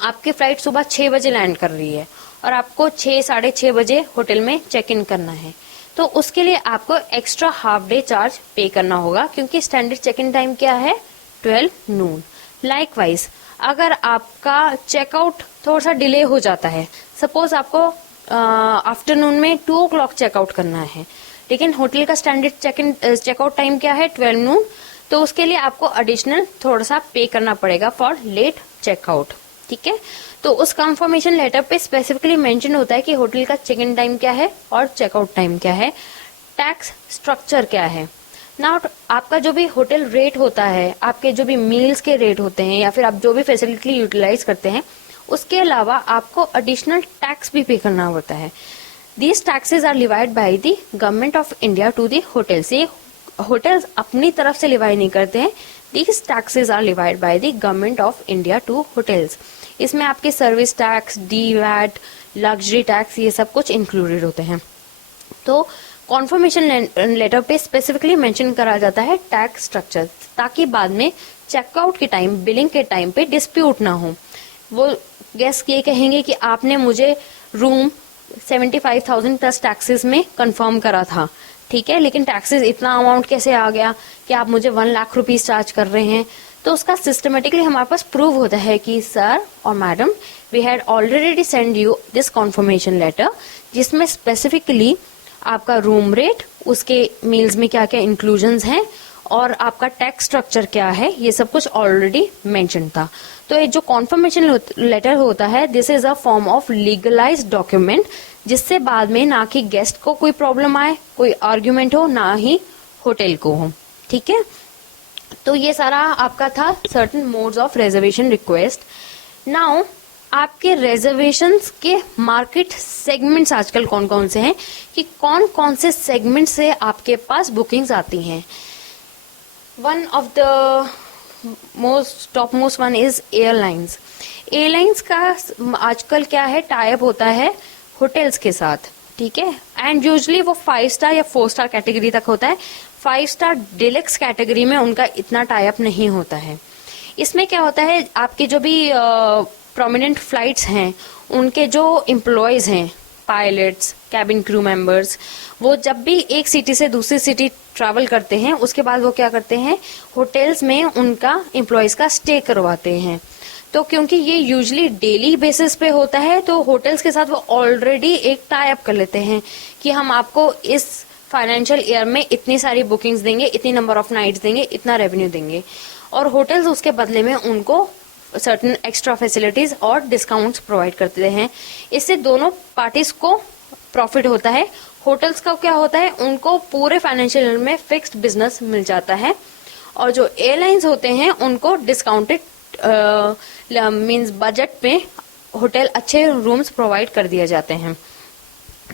आपकी फ्लाइट सुबह 6 बजे लैंड कर रही है और आपको 6 साढ़े 6 बजे होटल में चेक इन करना है, तो उसके लिए आपको एक्स्ट्रा हाफ डे चार्ज पे करना होगा, क्योंकि स्टैंडर्ड चेक इन टाइम क्या है, 12 नून। लाइकवाइज अगर आपका चेकआउट थोड़ा सा डिले हो जाता है, सपोज आपको आफ्टरनून में 2 o'clock चेकआउट करना है, लेकिन होटल का स्टैंडर्ड चेकआउट टाइम क्या है, 12 नून, तो उसके लिए आपको एडिशनल थोड़ा सा पे करना पड़ेगा फॉर लेट चेकआउट। ठीक है, तो उस कंफर्मेशन लेटर पे स्पेसिफिकली मेंशन होता है कि होटल का चेक इन टाइम क्या है और चेकआउट टाइम क्या है, टैक्स स्ट्रक्चर क्या है। नाउ आपका जो भी होटल रेट होता है, आपके जो भी मील्स के रेट होते हैं या फिर आप जो भी फैसिलिटी यूटिलाइज करते हैं, उसके अलावा आपको एडिशनल टैक्स भी पे करना होता है। These taxes are levied by the government of India to the hotels. ये होटल्स अपनी तरफ से लिवाइड नहीं करते हैं, these taxes are levied by the government of India to hotels. इसमें आपके service tax, DVAT, luxury tax, ये सब कुछ इंक्लूडेड होते हैं। तो कॉन्फर्मेशन लेटर पे स्पेसिफिकली मेंशन करा जाता है टैक्स स्ट्रक्चर, ताकि बाद में चेकआउट के टाइम, बिलिंग के टाइम पे डिस्प्यूट ना हो। वो गेस्ट ये कहेंगे कि आपने मुझे रूम 75,000 प्लस टैक्सेस में कंफर्म करा था, ठीक है, लेकिन टैक्सेस इतना अमाउंट कैसे आ गया कि आप मुझे 1 लाख रुपीज चार्ज कर रहे हैं। तो उसका सिस्टमेटिकली हमारे पास प्रूव होता है कि सर और madam, we had already send you this confirmation letter, जिसमें स्पेसिफिकली आपका रूम रेट, उसके मील्स में क्या क्या इंक्लूजन्स हैं और आपका टैक्स स्ट्रक्चर क्या है, ये सब कुछ ऑलरेडी मेंशन था। तो ये जो कॉन्फर्मेशन लेटर होता है, this is a form of legalised document, जिससे बाद में ना कि गेस्ट को कोई प्रॉब्लम आए, कोई आर्ग्यूमेंट हो, ना ही होटल को हो। ठीक है, तो ये सारा आपका था certain modes of reservation request. Now आपके रिजर्वेशंस के मार्केट सेगमेंट्स आजकल कौन कौन से हैं, कि कौन कौन से सेगमेंट से आपके पास बुकिंग्स आती हैं। One of the top most one is airlines. Airlines का आजकल क्या है, टाई अप होता है होटल्स के साथ, ठीक है, एंड यूजुअली वो 5 स्टार या 4 स्टार कैटेगरी तक होता है। 5 स्टार डिलक्स कैटेगरी में उनका इतना टाई अप नहीं होता है। इसमें क्या होता है, आपके जो भी प्रोमिनेंट फ्लाइट्स हैं, उनके जो एम्प्लॉयज हैं, पायलट्स, कैबिन क्रू मेंबर्स, वो जब भी एक सिटी से दूसरी सिटी ट्रैवल करते हैं, उसके बाद वो क्या करते हैं, होटल्स में उनका एम्प्लॉयज का स्टे करवाते हैं। तो क्योंकि ये यूजुअली डेली बेसिस पे होता है, तो होटल्स के साथ वो ऑलरेडी एक टाई अप कर लेते हैं कि हम आपको इस फाइनेंशियल ईयर में इतनी सारी बुकिंग्स देंगे, इतनी नंबर ऑफ नाइट्स देंगे, इतना रेवेन्यू देंगे, और होटल्स उसके बदले में उनको सर्टेन एक्स्ट्रा फैसिलिटीज और डिस्काउंट्स प्रोवाइड करते हैं। इससे दोनों पार्टीज को प्रॉफिट होता है। होटल्स का क्या होता है, उनको पूरे फाइनेंशियल ईयर में फिक्स्ड बिजनेस मिल जाता है, और जो एयरलाइंस होते हैं उनको डिस्काउंटेड मींस बजट में होटल अच्छे रूम्स प्रोवाइड कर दिए जाते हैं।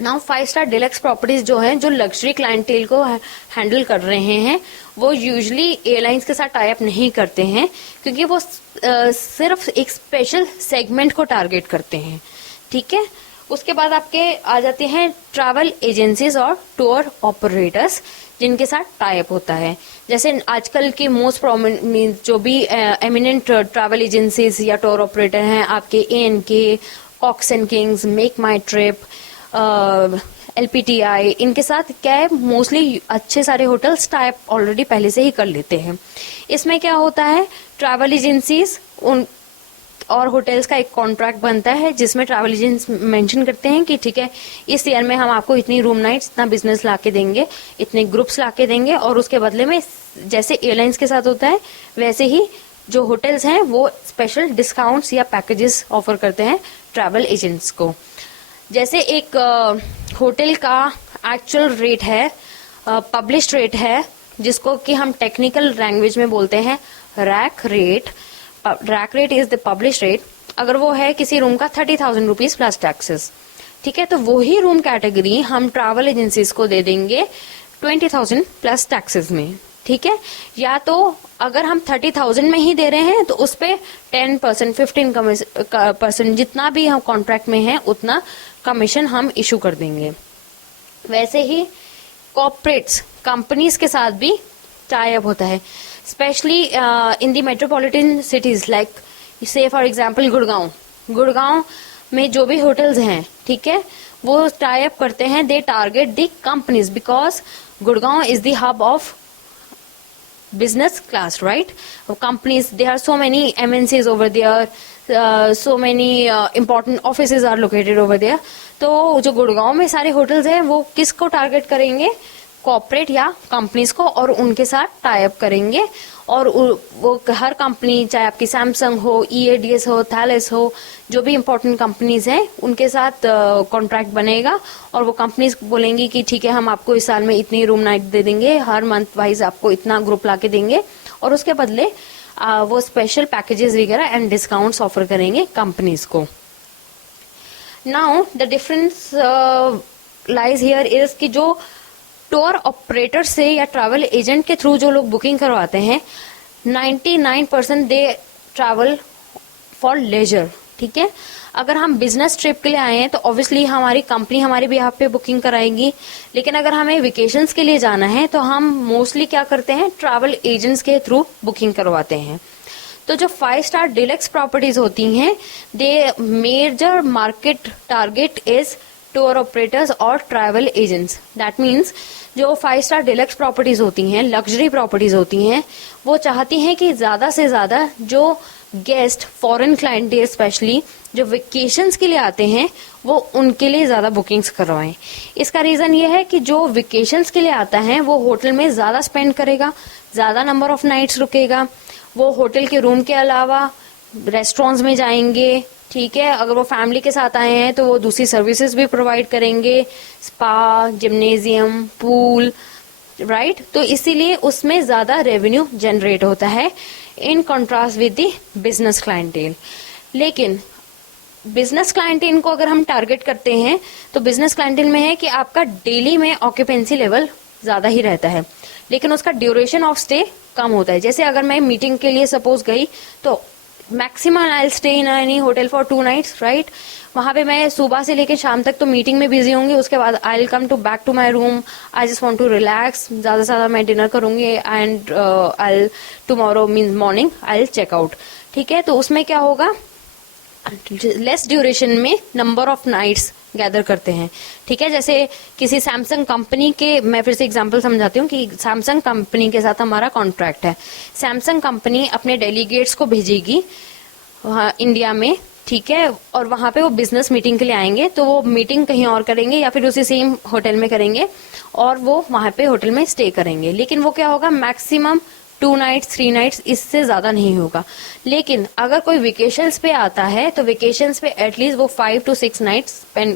नाउ 5 स्टार डिलक्स प्रॉपर्टीज जो हैं, जो लग्जरी क्लाइंटेल को हैंडल कर रहे हैं, वो यूजुअली एयरलाइंस के साथ टाई अप नहीं करते हैं, क्योंकि वो सिर्फ एक स्पेशल सेगमेंट को टारगेट करते हैं। ठीक है, उसके बाद आपके आ जाते हैं ट्रैवल एजेंसीज और टूर ऑपरेटर्स, जिनके साथ टाई अप होता है। जैसे आजकल की मोस्ट प्रोमिनेंट जो भी एमिनेंट ट्रैवल एजेंसीज या टूर ऑपरेटर हैं, आपके ANK, Cox and Kings, make my trip, LPTI, इनके साथ क्या है, मोस्टली अच्छे सारे होटल्स टाई अप ऑलरेडी पहले से ही कर लेते हैं। इसमें क्या होता है, ट्रैवल एजेंसीज उन और होटल्स का एक कॉन्ट्रैक्ट बनता है, जिसमें ट्रैवल एजेंट्स मेंशन करते हैं कि ठीक है, इस ईयर में हम आपको इतनी रूम नाइट्स, इतना बिजनेस लाके देंगे, इतने ग्रुप्स लाके देंगे, और उसके बदले में जैसे एयरलाइंस के साथ होता है, वैसे ही जो होटल्स हैं वो स्पेशल डिस्काउंट्स या पैकेजेस ऑफर करते हैं ट्रैवल एजेंट्स को। जैसे एक होटल का एक्चुअल रेट है, पब्लिश्ड रेट है, जिसको कि हम टेक्निकल लैंग्वेज में बोलते हैं rack rate. Rack rate is the publish rate. अगर वो है किसी रूम का 30,000 रुपीज प्लस टैक्सेस, ठीक है, तो वही रूम कैटेगरी हम ट्रैवल एजेंसीज को दे देंगे 20,000 प्लस टैक्सेस में। ठीक है, या तो अगर हम 30,000 में ही दे रहे हैं तो उस पे 10%, 15% जितना भी हम कॉन्ट्रैक्ट में है उतना कमीशन हम इशू कर देंगे। वैसे ही कॉर्पोरेट्स, कंपनीज के साथ भी टाई अप होता है, specially in the metropolitan cities like से फॉर एग्जाम्पल गुड़गांव में जो भी होटल्स हैं, ठीक है, वो टाई अप करते हैं, दे target the companies because Gurgaon is the hub of business class, right? Companies, there are so many MNCs over there, so many important offices are located over there. तो जो गुड़गांव में सारे होटल्स हैं वो किसको टारगेट करेंगे? कॉर्पोरेट या कंपनीज को, और उनके साथ टाई अप करेंगे, और वो हर कंपनी, चाहे आपकी सैमसंग हो, EADS हो, थैलेस हो, जो भी इंपॉर्टेंट कंपनीज हैं उनके साथ कॉन्ट्रैक्ट बनेगा, और वो कंपनीज बोलेंगी कि ठीक है, हम आपको इस साल में इतनी रूम नाइट दे देंगे, हर मंथ वाइज आपको इतना ग्रुप ला के देंगे, और उसके बदले वो स्पेशल पैकेजेस वगैरह एंड डिस्काउंट्स ऑफर करेंगे कंपनीज को. Now the difference lies here is कि जो टूर ऑपरेटर से या ट्रैवल एजेंट के थ्रू जो लोग बुकिंग करवाते हैं, 99% दे ट्रैवल फॉर लेजर, ठीक है. अगर हम बिजनेस ट्रिप के लिए आए हैं तो ऑब्वियसली हमारी कंपनी हमारे बिहाफ पे बुकिंग कराएगी, लेकिन अगर हमें वेकेशंस के लिए जाना है तो हम मोस्टली क्या करते हैं, ट्रैवल एजेंट्स के थ्रू बुकिंग करवाते हैं. तो जो 5 स्टार डिलक्स प्रॉपर्टीज होती हैं, they major market target is tour operators और ट्रैवल एजेंट्स. दैट मीन्स जो 5 स्टार डिलक्स प्रॉपर्टीज होती हैं, लग्जरी प्रॉपर्टीज होती हैं, वो चाहती हैं कि ज्यादा से ज्यादा जो गेस्ट, फॉरेन क्लाइंट स्पेशली जो वेकेशंस के लिए आते हैं, वो उनके लिए ज्यादा बुकिंग्स करवाएं. इसका रीजन ये है कि जो वेकेशंस के लिए आता है वो होटल में ज्यादा स्पेंड करेगा, ज्यादा नंबर ऑफ नाइट्स रुकेगा, वो होटल के रूम के अलावा रेस्टोरेंट्स में जाएंगे, ठीक है. अगर वो फैमिली के साथ आए हैं तो वो दूसरी सर्विसेज भी प्रोवाइड करेंगे, स्पा, जिम्नेजियम, पूल, राइट. तो इसीलिए उसमें ज्यादा रेवेन्यू जनरेट होता है in contrast with the business clientele. लेकिन बिजनेस क्लाइंटेल को अगर हम टारगेट करते हैं तो बिजनेस क्लाइंटेल में है कि आपका डेली में ऑक्यूपेंसी लेवल ज्यादा ही रहता है, लेकिन उसका ड्यूरेशन ऑफ स्टे कम होता है. जैसे अगर मैं मीटिंग के लिए सपोज गई तो maximum I will stay in any hotel for 2 nights, right. वहां पे मैं सुबह से लेकर शाम तक तो मीटिंग में बिजी होंगी, उसके बाद I will come to back to my room, I just want to relax, ज्यादा से ज्यादा मैं डिनर करूंगी and I tomorrow means morning I will check out, ठीक है. तो उसमें क्या होगा, लेस ड्यूरेशन में नंबर ऑफ नाइट्स गैदर करते हैं, ठीक है. जैसे किसी सैमसंग कंपनी के, मैं फिर से एग्जांपल समझाती हूँ कि सैमसंग कंपनी के साथ हमारा कॉन्ट्रैक्ट है. सैमसंग कंपनी अपने डेलीगेट्स को भेजेगी वहाँ इंडिया में, ठीक है, और वहां पे वो बिजनेस मीटिंग के लिए आएंगे, तो वो मीटिंग कहीं और करेंगे या फिर उसी सेम होटल में करेंगे, और वो वहां पे होटल में स्टे करेंगे. लेकिन वो क्या होगा, मैक्सिमम 2 nights 3 nights, इससे ज्यादा नहीं होगा. लेकिन अगर कोई वेकेशंस पे आता है तो वेकेशंस पे एटलीस्ट वो 5 to 6 nights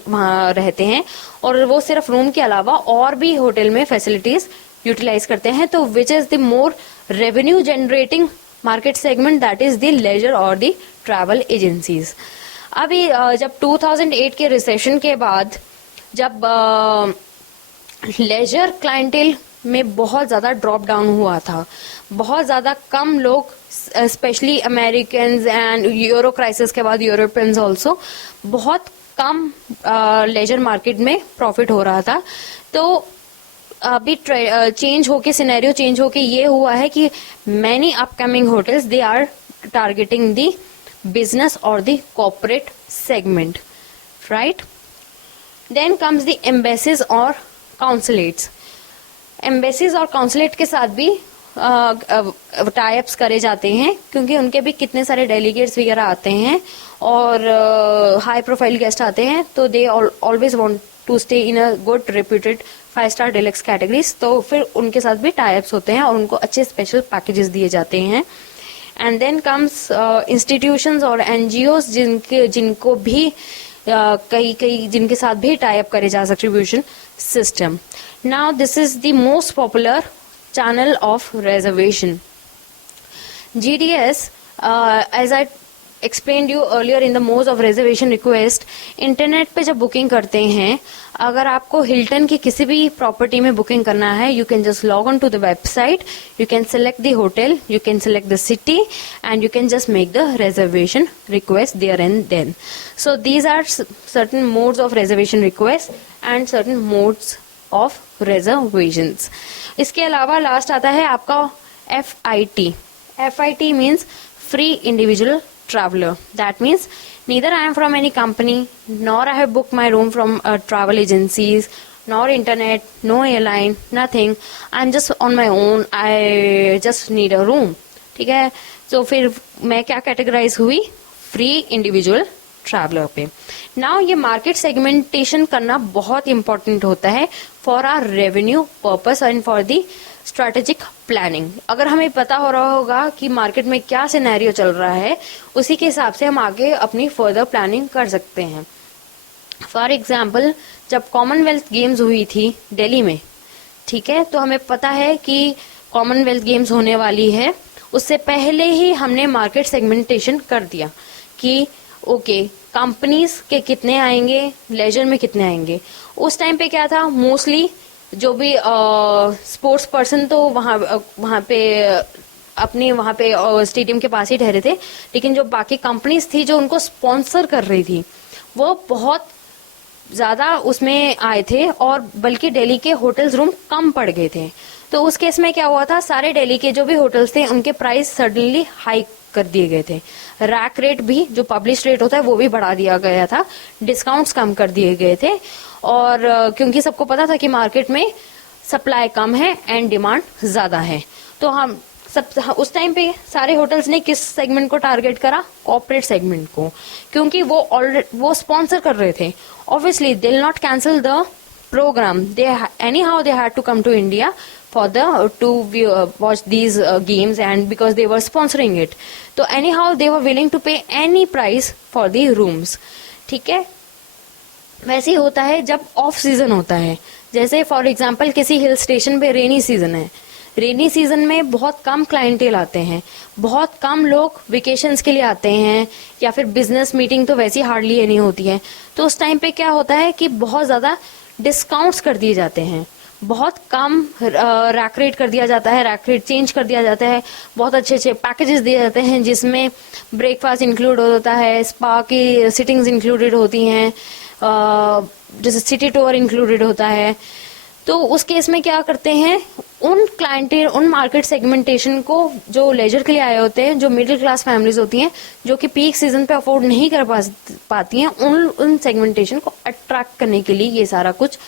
वहां रहते हैं, और वो सिर्फ रूम के अलावा और भी होटल में फैसिलिटीज यूटिलाइज करते हैं. तो which is the more revenue generating market segment, that is the leisure और द ट्रैवल एजेंसीज. अभी जब 2008 के रिसेशन के बाद जब लेजर क्लाइंटेल में बहुत ज्यादा ड्रॉप डाउन हुआ था, बहुत ज्यादा कम लोग, specially American and euro crisis के बाद यूरोपियंस ऑल्सो, बहुत कम लेजर मार्केट में प्रॉफिट हो रहा था. तो अभी चेंज होके, सिनेरियो चेंज होके ये हुआ है कि many upcoming hotels they are targeting the business और the corporate segment, right. Then comes the embassies और काउंसलेट्स. एम्बेसीज और काउंसलेट के साथ भी टाई अप्स करे जाते हैं, क्योंकि उनके भी कितने सारे डेलीगेट्स वगैरह आते हैं और हाई प्रोफाइल गेस्ट आते हैं, तो they always want to stay in a good reputed 5 star deluxe categories. तो फिर उनके साथ भी टाई अप्स होते हैं और उनको अच्छे स्पेशल पैकेजेस दिए जाते हैं. एंड देन कम्स इंस्टीट्यूशंस और एनजीओस, जिनको भी कई जिनके साथ भी टाई अप करे जा सकते distribution system. Now this is the most popular channel of reservation. GDS, as I explained you earlier in the modes of reservation request, internet पे जब बुकिंग करते हैं, अगर आपको हिल्टन की किसी भी प्रॉपर्टी में बुकिंग करना है, you can just log on to the website, you can select the hotel, you can select the city, and you can just make the reservation request there and then. So these are certain modes of reservation request and certain modes of reservations. इसके अलावा लास्ट आता है आपका FIT। FIT means free individual traveler. That means neither I am from any company, nor I have booked my room from travel agencies, nor internet, no airline, nothing. I'm just on my own. I just need a room. ठीक है, तो फिर मैं क्या कैटेगराइज हुई? फ्री इंडिविजुअल ट्रैवलर पे। नाउ ये मार्केट सेगमेंटेशन करना बहुत इंपॉर्टेंट होता है for our revenue purpose and for the strategic planning. अगर हमें पता हो रहा होगा कि मार्केट में क्या सिनेरियो चल रहा है, उसी के हिसाब से हम आगे अपनी फर्दर प्लानिंग कर सकते हैं। फॉर एग्जाम्पल, जब कॉमनवेल्थ गेम्स हुई थी दिल्ली में, ठीक है, तो हमें पता है कि कॉमनवेल्थ गेम्स होने वाली है, उससे पहले ही हमने मार्केट सेगमेंटेशन कर दिया कि ओके कंपनीज के कितने आएंगे, लेजर में कितने आएंगे। उस टाइम पे क्या था, मोस्टली जो भी स्पोर्ट्स पर्सन तो वहां पे अपने वहां पे स्टेडियम के पास ही ठहरे थे, लेकिन जो बाकी कंपनीज थी जो उनको स्पॉन्सर कर रही थी वो बहुत ज्यादा उसमें आए थे, और बल्कि दिल्ली के होटल्स रूम कम पड़ गए थे। तो उस केस में क्या हुआ था, सारे दिल्ली के जो भी होटल्स थे उनके प्राइस सडनली हाई कर दिए गए थे। रैक रेट भी, जो पब्लिश रेट होता है, वो भी बढ़ा दिया गया था, डिस्काउंट्स कम कर दिए गए थे। और क्योंकि सबको पता था कि मार्केट में सप्लाई कम है एंड डिमांड ज्यादा है, तो हम उस टाइम पे सारे होटल्स ने किस सेगमेंट को टारगेट करा? कॉर्पोरेट सेगमेंट को, क्योंकि वो स्पॉन्सर कर रहे थे। Obviously they will not cancel the program. Anyhow they had to come to India for to watch these games, and because they were sponsoring it, so anyhow they were willing to pay any price for the rooms. ठीक है, वैसे ही होता है जब ऑफ सीजन होता है। जैसे फॉर एग्जांपल किसी हिल स्टेशन पे रेनी सीजन है, रेनी सीजन में बहुत कम क्लाइंटेल आते हैं, बहुत कम लोग वेकेशंस के लिए आते हैं, या फिर बिजनेस मीटिंग तो वैसी हार्डली नहीं होती है। तो उस टाइम पे क्या होता है कि बहुत ज्यादा डिस्काउंट्स कर दिए जाते हैं, बहुत कम रैक रेट कर दिया जाता है, रैक रेट चेंज कर दिया जाता है, बहुत अच्छे अच्छे पैकेजेस दिए जाते हैं जिसमें ब्रेकफास्ट इंक्लूड होता है, स्पा की सिटिंग्स इंक्लूडेड होती हैं, जैसे सिटी टूर इंक्लूडेड होता है। तो उस केस में क्या करते हैं, उन क्लाइंटेल, उन मार्केट सेगमेंटेशन को जो लेजर के लिए आए होते हैं, जो मिडिल क्लास फैमिलीज होती हैं, जो कि पीक सीजन पे अफोर्ड नहीं कर पाती हैं, उन सेगमेंटेशन को अट्रैक्ट करने के लिए ये सारा कुछ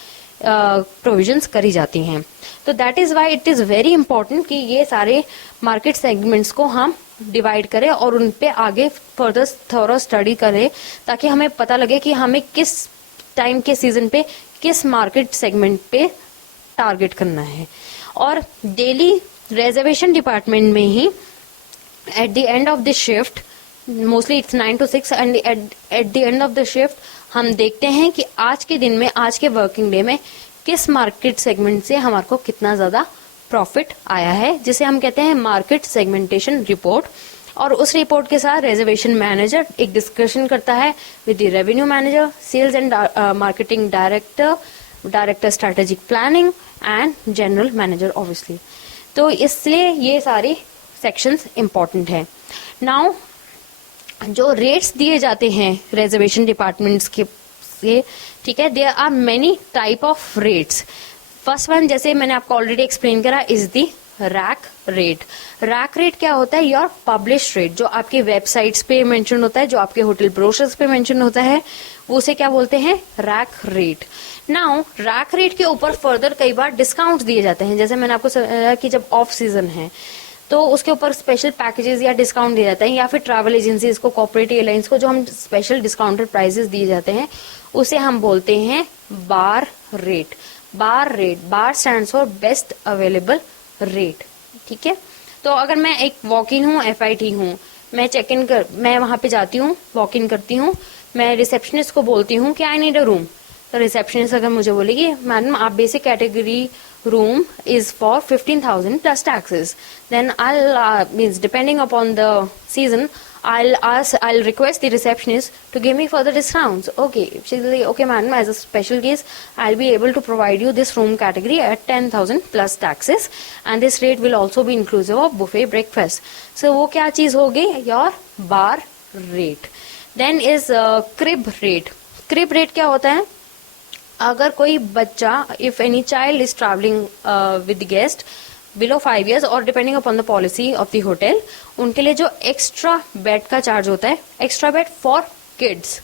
प्रोविजंस करी जाती हैं। तो that is why it is very important कि ये सारे मार्केट सेगमेंट्स को हम डिवाइड करें और उन पे आगे फर्दर थॉरो स्टडी करें, ताकि हमें पता लगे कि हमें किस टाइम के सीजन पे किस मार्केट सेगमेंट पे टारगेट करना है। और डेली रिजर्वेशन डिपार्टमेंट में ही at the end of the shift, mostly it's 9 to 6, and at the end of the shift हम देखते हैं कि आज के दिन में, आज के वर्किंग डे में किस मार्केट सेगमेंट से हमारे को कितना ज्यादा प्रॉफिट आया है, जिसे हम कहते हैं मार्केट सेगमेंटेशन रिपोर्ट। और उस रिपोर्ट के साथ रिजर्वेशन मैनेजर एक डिस्कशन करता है with the revenue manager, sales and marketing director, director strategic planning and general manager obviously. तो इसलिए ये सारी सेक्शंस इंपॉर्टेंट है। नाउ जो रेट्स दिए जाते हैं रिजर्वेशन डिपार्टमेंट्स के से, ठीक है, there are many type of rates. First one, जैसे मैंने आपको ऑलरेडी एक्सप्लेन करा, is the rack rate. Rack rate क्या होता है? योर पब्लिश रेट, जो आपके वेबसाइट्स पे मेंशन होता है, जो आपके होटल ब्रोशर्स पे मेंशन होता है, वो उसे क्या बोलते हैं? Rack rate. Now rack rate के ऊपर फर्दर कई बार डिस्काउंट दिए जाते हैं। जैसे मैंने आपको समझाया कि जब ऑफ सीजन है तो उसके ऊपर स्पेशल पैकेजेस या डिस्काउंट दिए जाते हैं, या फिर ट्रैवल एजेंसीज को, कॉर्पोरेट एयरलाइंस को जो हम स्पेशल डिस्काउंटेड प्राइसेस दिए जाते हैं, उसे हम बोलते हैं bar rate. Bar rate, BAR stands for best available rate. ठीक है, तो अगर मैं एक वॉक इन हूँ, FIT हूँ, मैं वहां पे जाती हूँ, वॉक इन करती हूँ, मैं रिसेप्शनिस्ट को बोलती हूँ कि आई नीड अ रूम। तो रिसेप्शनिस्ट अगर मुझे बोलेगी, मैडम आप basic category room is for 15,000 plus taxes, then I'll means depending upon the season, I'll request the receptionist to give me further discounts. Okay, she's like, okay madam, as a special case I'll be able to provide you this room category at 10,000 plus taxes, and this rate will also be inclusive of buffet breakfast. So वो क्या चीज होगी? Your bar rate. Then is crib rate. Crib rate क्या होता है? अगर कोई बच्चा, if any child is travelling with guest below 5 years और depending upon the policy of the hotel, उनके लिए जो एक्स्ट्रा बेड का चार्ज होता है, extra bed for kids,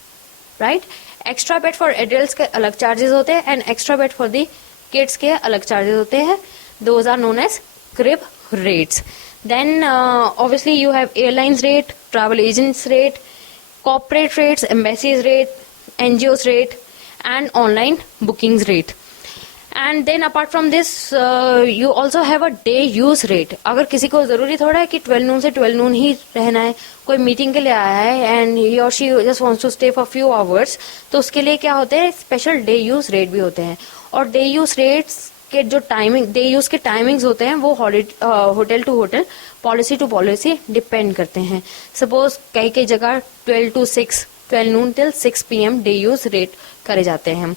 right, extra bed for adults के अलग चार्जेस होते हैं and extra bed for the kids के अलग चार्जेस होते हैं. Those are known as crib rates. Then obviously you have airlines rate, travel agents rate, corporate rates, embassies rate, NGOs rate and online bookings rate. And then apart from this you also have a day use rate. अगर किसी को जरूरी थोड़ा है कि 12 noon से 12 noon ही रहना है, कोई मीटिंग के लिए आया है and he or she just wants to stay for few hours, तो उसके लिए क्या होते हैं, स्पेशल डे यूज रेट भी होते हैं. और डे यूज रेट्स के जो टाइमिंग, डे यूज के टाइमिंग्स होते हैं वो hotel to hotel, policy to policy depend करते हैं. सपोज कई कई जगह 12 to 6, 12 noon till 6 PM day use rate करे जाते हैं.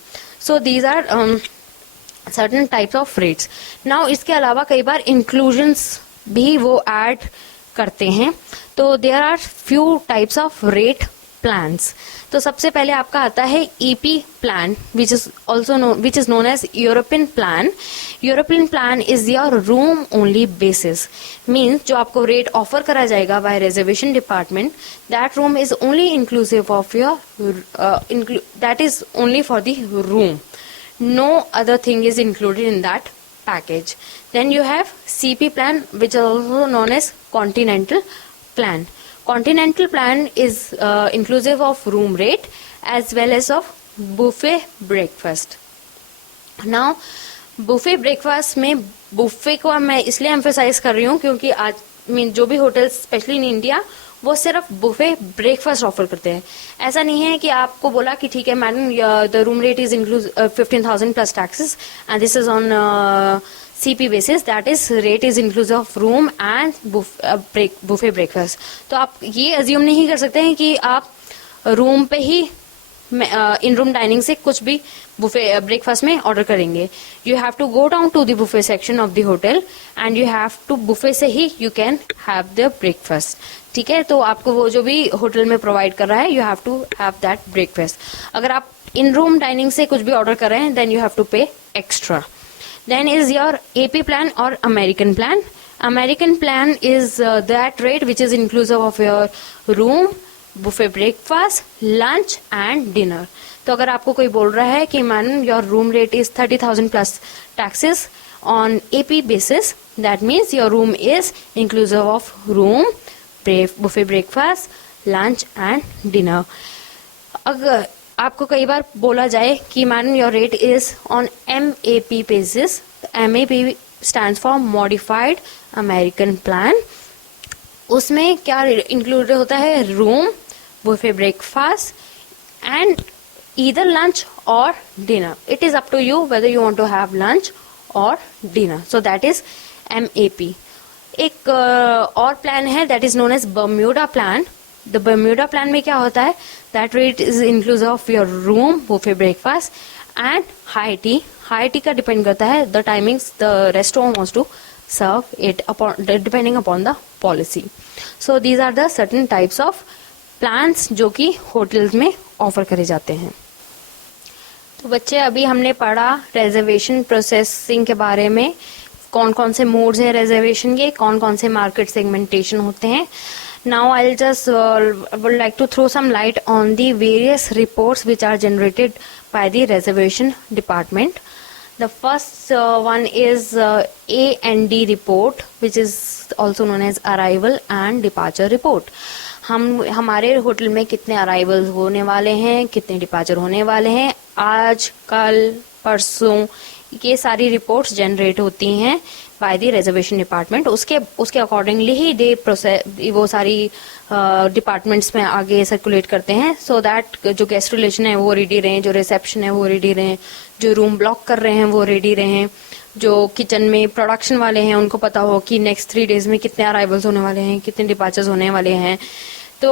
So these are certain types of rates. Now इसके अलावा कई बार इंक्लूजन्स भी वो ऐड करते हैं. तो there are few types of rate plans. तो सबसे पहले आपका आता है EP plan, which is known as European plan. European plan is your room only basis. Means जो आपको रेट ऑफर करा जाएगा by reservation department, that room is only inclusive of your, that is only for the room. No other thing is included in that package. Then you have CP plan, which is also known as continental plan. Continental plan is inclusive of room rate as well as of buffet breakfast. Now buffet breakfast में buffet को मैं इसलिए emphasize कर रही हूँ क्योंकि आज जो भी होटल स्पेशली इन इंडिया वो सिर्फ बुफे ब्रेकफास्ट ऑफर करते हैं. ऐसा नहीं है कि आपको बोला कि ठीक है madam the room rate is include 15,000 plus taxes and this is on CP basis, that is rate is inclusive of room and buffet breakfast. तो आप ये अज्यूम नहीं कर सकते हैं कि आप रूम पे ही इन रूम डाइनिंग से कुछ भी बुफे ब्रेकफास्ट में ऑर्डर करेंगे. You have to go down to the buffet section of the hotel and you have to buffet से ही you can have the breakfast. ठीक है, तो आपको वो जो भी होटल में प्रोवाइड कर रहा है you have to have that breakfast. अगर आप इन रूम डाइनिंग से कुछ भी ऑर्डर कर रहे हैं then you have to pay extra. Then is your AP plan और American plan. American plan is that rate which is inclusive of your room, buffet breakfast, lunch and dinner. तो अगर आपको कोई बोल रहा है कि madam your room rate is 30,000 plus taxes on AP basis, that means your room is inclusive of room, buffet breakfast, lunch and dinner. अगर आपको कई बार बोला जाए कि madam your rate is on MAP basis, MAP stands for modified American plan. उसमें क्या इंक्लूडेड होता है, room, buffet breakfast and either lunch or dinner. It is up to you whether you want to have lunch or dinner. So that is MAP. एक और प्लान है that is known as Bermuda plan. The Bermuda plan में क्या होता है, that rate is inclusive of your room, buffet breakfast and high tea. High tea का डिपेंड करता है the timings the restaurant wants to serve it upon depending upon the policy. So these are the certain types of plans जो कि होटल्स में ऑफर करे जाते हैं. तो बच्चे अभी हमने पढ़ा रिजर्वेशन प्रोसेसिंग के बारे में, कौन कौन से मोड्स हैं रिजर्वेशन के, कौन कौन से मार्केट सेगमेंटेशन होते हैं. Now I will just would like to throw some light on the various reports which are generated by the reservation department. The first one is A&D report, which is also known as arrival and departure report. हमारे होटल में कितने अराइवल्स होने वाले हैं, कितने डिपार्चर होने वाले हैं, आज कल परसों, ये सारी रिपोर्ट्स जनरेट होती हैं बाय द रिजर्वेशन डिपार्टमेंट. उसके अकॉर्डिंगली ही दे प्रोसेस वो सारी डिपार्टमेंट्स में आगे सर्कुलेट करते हैं, सो दैट जो गेस्ट रिलेशन है वो रेडी रहें, जो रिसेप्शन है वो रेडी रहें, जो रूम ब्लॉक कर रहे हैं वो रेडी रहें, जो किचन में प्रोडक्शन वाले हैं उनको पता हो कि नेक्स्ट 3 days में कितने अराइवल्स होने वाले हैं, कितने डिपार्चर्स होने वाले हैं. तो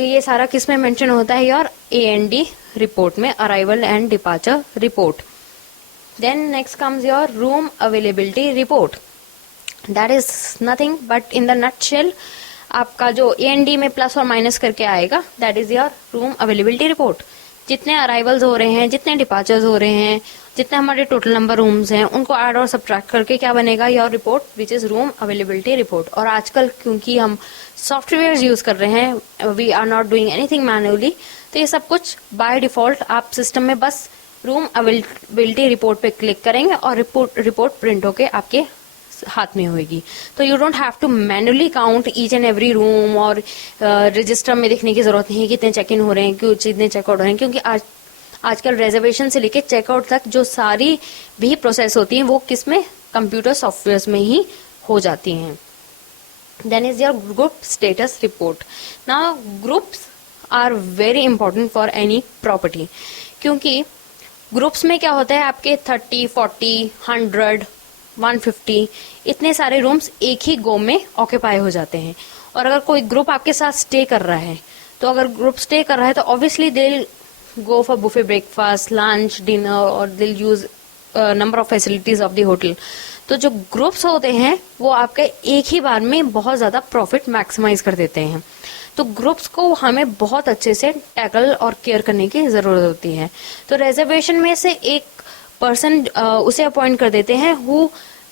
ये सारा किस में मेंशन होता है, योर A&D रिपोर्ट में, arrival and departure report. Then next comes your room availability report. That is nothing but in the nutshell आपका जो A&D में प्लस और माइनस करके आएगा, that is your room availability report. जितने अराइवल्स हो रहे हैं, जितने डिपार्चर्स हो रहे हैं, जितने हमारे टोटल नंबर रूम्स हैं, उनको ऐड और सब्ट्रैक्ट करके क्या बनेगा, your report which is room availability report. और आजकल क्योंकि हम सॉफ्टवेयर यूज कर रहे हैं, we are not doing anything manually, तो ये सब कुछ बाय डिफॉल्ट आप सिस्टम में बस रूम अवेलेबिलिटी रिपोर्ट पे क्लिक करेंगे और रिपोर्ट प्रिंट होके आपके हाथ में होगी। तो you don't have to manually count each and every room, और रजिस्टर में देखने की जरूरत नहीं है कितने चेक इन हो रहे हैं, कितने चेकआउट हो रहे हैं, क्योंकि आजकल रिजर्वेशन से लेके चेकआउट तक जो सारी भी प्रोसेस होती हैं वो किस में, कंप्यूटर सॉफ्टवेयर में ही हो जाती हैं। Then is your group status report. Now groups are very important for any property, क्योंकि ग्रुप्स में क्या होता है, आपके 30, 40, 100, 150 इतने सारे रूम्स एक ही गो में ऑक्यूपाई हो जाते हैं। और अगर कोई ग्रुप आपके साथ स्टे कर रहा है, तो अगर ग्रुप स्टे कर रहा है तो obviously they go for buffet breakfast, lunch, dinner, or they'll use number of facilities of the hotel. तो जो ग्रुप्स होते हैं वो आपके एक ही बार में बहुत ज्यादा प्रॉफिट मैक्सिमाइज कर देते हैं। तो ग्रुप्स को हमें बहुत अच्छे से टैकल और केयर करने की जरूरत होती है। तो रिजर्वेशन में से एक पर्सन उसे अपॉइंट कर देते हैं who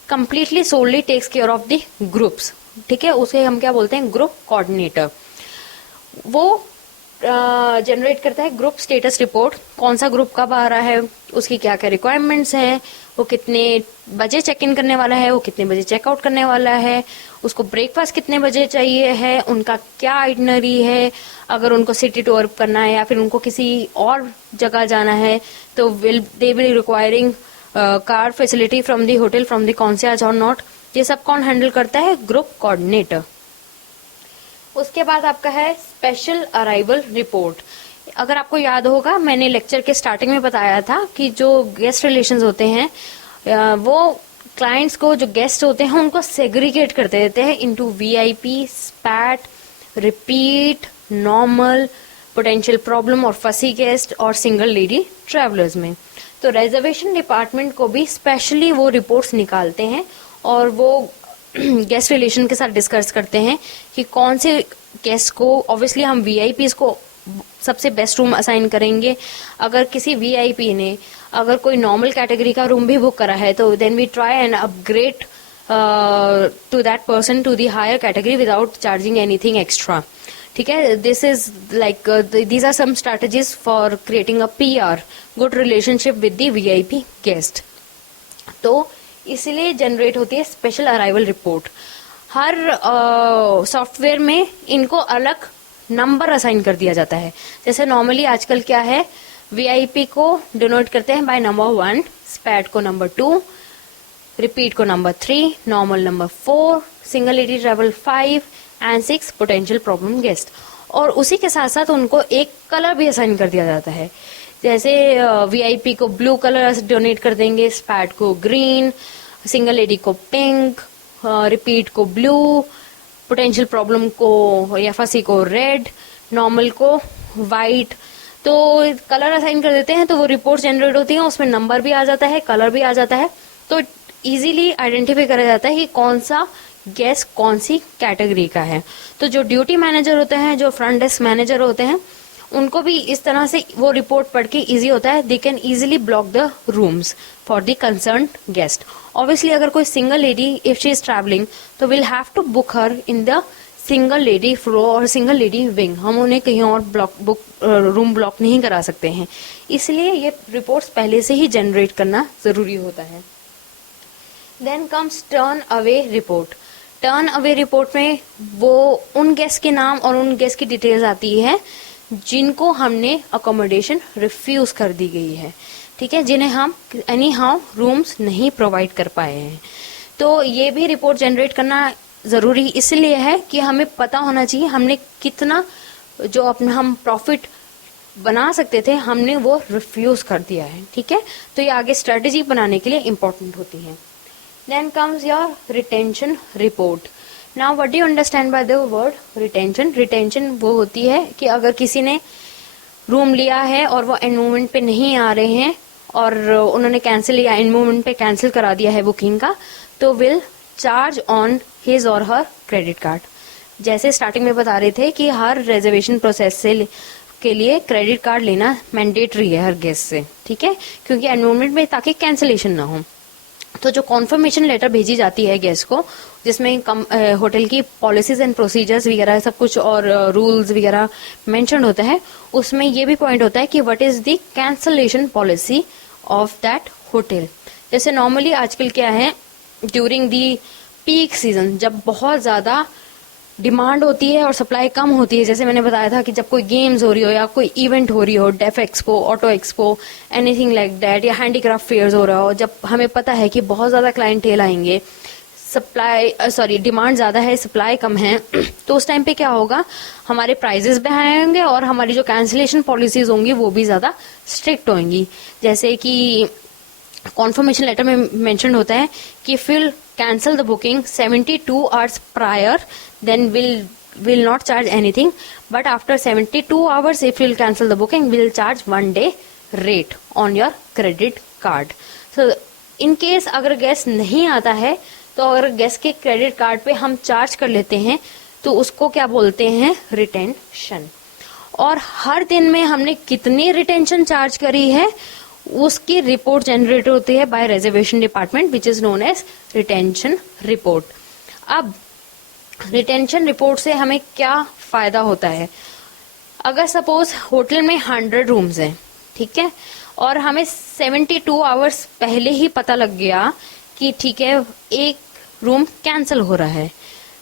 completely solely takes care of the groups. ठीक है, उसे हम क्या बोलते हैं, ग्रुप कोऑर्डिनेटर। वो जनरेट करता है ग्रुप स्टेटस रिपोर्ट, कौन सा ग्रुप कब आ रहा है, उसकी क्या क्या रिक्वायरमेंट्स हैं, वो कितने बजे चेक इन करने वाला है, वो कितने बजे चेकआउट करने वाला है, उसको ब्रेकफास्ट कितने बजे चाहिए है, उनका क्या आइटनरी है, अगर उनको सिटी टूर करना है या फिर उनको किसी और जगह जाना है तो they will requiring car facility from the hotel, from the concierge और नॉट। ये सब कौन हैंडल करता है, ग्रुप कोऑर्डिनेटर। उसके बाद आपका है स्पेशल अराइवल रिपोर्ट। अगर आपको याद होगा, मैंने लेक्चर के स्टार्टिंग में बताया था कि जो गेस्ट रिलेशंस होते हैं वो क्लाइंट्स को, जो गेस्ट होते हैं उनको सेग्रीगेट करते देते हैं into VIP, स्पैट, repeat, normal, potential problem और फसी गेस्ट और सिंगल लेडी ट्रेवलर्स में। तो रिजर्वेशन डिपार्टमेंट को भी स्पेशली वो रिपोर्ट्स निकालते हैं और वो गेस्ट रिलेशन के साथ डिस्कस करते हैं कि कौन से गेस्ट को, ऑब्वियसली हम वीआईपीज को सबसे बेस्ट रूम असाइन करेंगे। अगर किसी वीआईपी ने अगर कोई नॉर्मल कैटेगरी का रूम भी बुक करा है तो then we try and upgrade to that person to the higher category without charging anything extra. ठीक है, this is like these are some strategies for creating a PR, good relationship with the VIP guest. तो इसलिए जनरेट होती है स्पेशल अराइवल रिपोर्ट। हर सॉफ्टवेयर में इनको अलग नंबर असाइन कर दिया जाता है। जैसे नॉर्मली आजकल क्या है, वीआईपी को डिनोट करते हैं बाय नंबर 1, स्पैट को नंबर 2, रिपीट को number 3, normal number 4, single lady travel 5 and 6 potential problem guest. और उसी के साथ साथ उनको एक कलर भी असाइन कर दिया जाता है। जैसे वीआईपी को ब्लू कलर डोनेट कर देंगे, स्पैट को ग्रीन, सिंगल लेडी को पिंक, रिपीट को ब्लू, पोटेंशियल प्रॉब्लम को या फसी को रेड, नॉर्मल को वाइट। तो कलर असाइन कर देते हैं तो वो रिपोर्ट जनरेट होती है, उसमें नंबर भी आ जाता है, कलर भी आ जाता है। तो इजीली आइडेंटिफाई करा जाता है कि कौन सा गेस्ट कौन सी कैटेगरी का है। तो जो ड्यूटी मैनेजर होते हैं, जो फ्रंट डेस्क मैनेजर होते हैं, उनको भी इस तरह से वो रिपोर्ट पढ़ के इजी होता है, they can easily block the rooms for the concern guest. Obviously अगर कोई single lady if she is travelling तो will have to book her in the single lady floor और सिंगल लेडी विंग। हम उन्हें कहीं और रूम ब्लॉक नहीं करा सकते हैं, इसलिए ये रिपोर्ट्स पहले से ही जनरेट करना जरूरी होता है। Then comes turn away report. Turn away report में वो उन गेस्ट के नाम और उन गेस्ट की डिटेल्स आती है जिनको हमने अकोमोडेशन रिफ्यूज कर दी गई है। ठीक है, जिन्हें हम एनी हाउ रूम्स नहीं प्रोवाइड कर पाए हैं। तो ये भी रिपोर्ट जनरेट करना जरूरी इसलिए है कि हमें पता होना चाहिए हमने कितना जो अपना हम प्रॉफिट बना सकते थे हमने वो रिफ्यूज कर दिया है। ठीक है, तो ये आगे स्ट्रेटेजी बनाने के लिए इंपॉर्टेंट होती है। Then comes your retention report. Now what do you understand by the word retention? Retention वो होती है कि अगर किसी ने रूम लिया है और वो एंड मोमेंट पे नहीं आ रहे हैं और उन्होंने कैंसिल या एंड मोमेंट पे कैंसिल करा दिया है बुकिंग का, तो विल चार्ज ऑन हिज और हर क्रेडिट कार्ड। जैसे स्टार्टिंग में बता रहे थे कि हर रिजर्वेशन प्रोसेस से के लिए क्रेडिट कार्ड लेना मैंडेटरी है हर गेस्ट से, ठीक है, क्योंकि एनरोलमेंट में ताकि कैंसिलेशन ना हो। तो जो कॉन्फर्मेशन लेटर भेजी जाती है गेस्ट को, जिसमें होटल की पॉलिसीज एंड प्रोसीजर्स वगैरह सब कुछ और रूल्स वगैरह मेंशन होता है, उसमें ये भी पॉइंट होता है कि what is the cancellation policy of that hotel. जैसे नॉर्मली आजकल क्या है, ड्यूरिंग दी पीक सीजन जब बहुत ज्यादा डिमांड होती है और सप्लाई कम होती है, जैसे मैंने बताया था कि जब कोई गेम्स हो रही हो या कोई इवेंट हो रही हो, def expo, auto expo, anything like that, या हैंडीक्राफ्ट फेयर्स हो रहा हो, जब हमें पता है कि बहुत ज्यादा क्लाइंटेल आएंगे, डिमांड ज्यादा है, सप्लाई कम है, तो उस टाइम पे क्या होगा, हमारे प्राइजेस भी हाई होंगे और हमारी जो कैंसिलेशन पॉलिसीज होंगी वो भी ज्यादा स्ट्रिक्ट होंगी। जैसे कि कॉन्फर्मेशन लेटर में मेंशन होता है कि fill cancel the booking 72 hours prior, then will not charge anything, but after 72 hours if you'll cancel the booking we'll charge 1 day rate on your credit card. So in case अगर गेस्ट नहीं आता है, तो अगर गेस्ट के क्रेडिट कार्ड पे हम चार्ज कर लेते हैं तो उसको क्या बोलते हैं, रिटेंशन। और हर दिन में हमने कितनी रिटेंशन चार्ज करी है उसकी रिपोर्ट जनरेट होती है by reservation department, which is known as retention report. अब रिटेंशन रिपोर्ट से हमें क्या फायदा होता है, अगर सपोज होटल में 100 रूम्स हैं, ठीक है, और हमें 72 आवर्स पहले ही पता लग गया कि ठीक है एक रूम कैंसिल हो रहा है,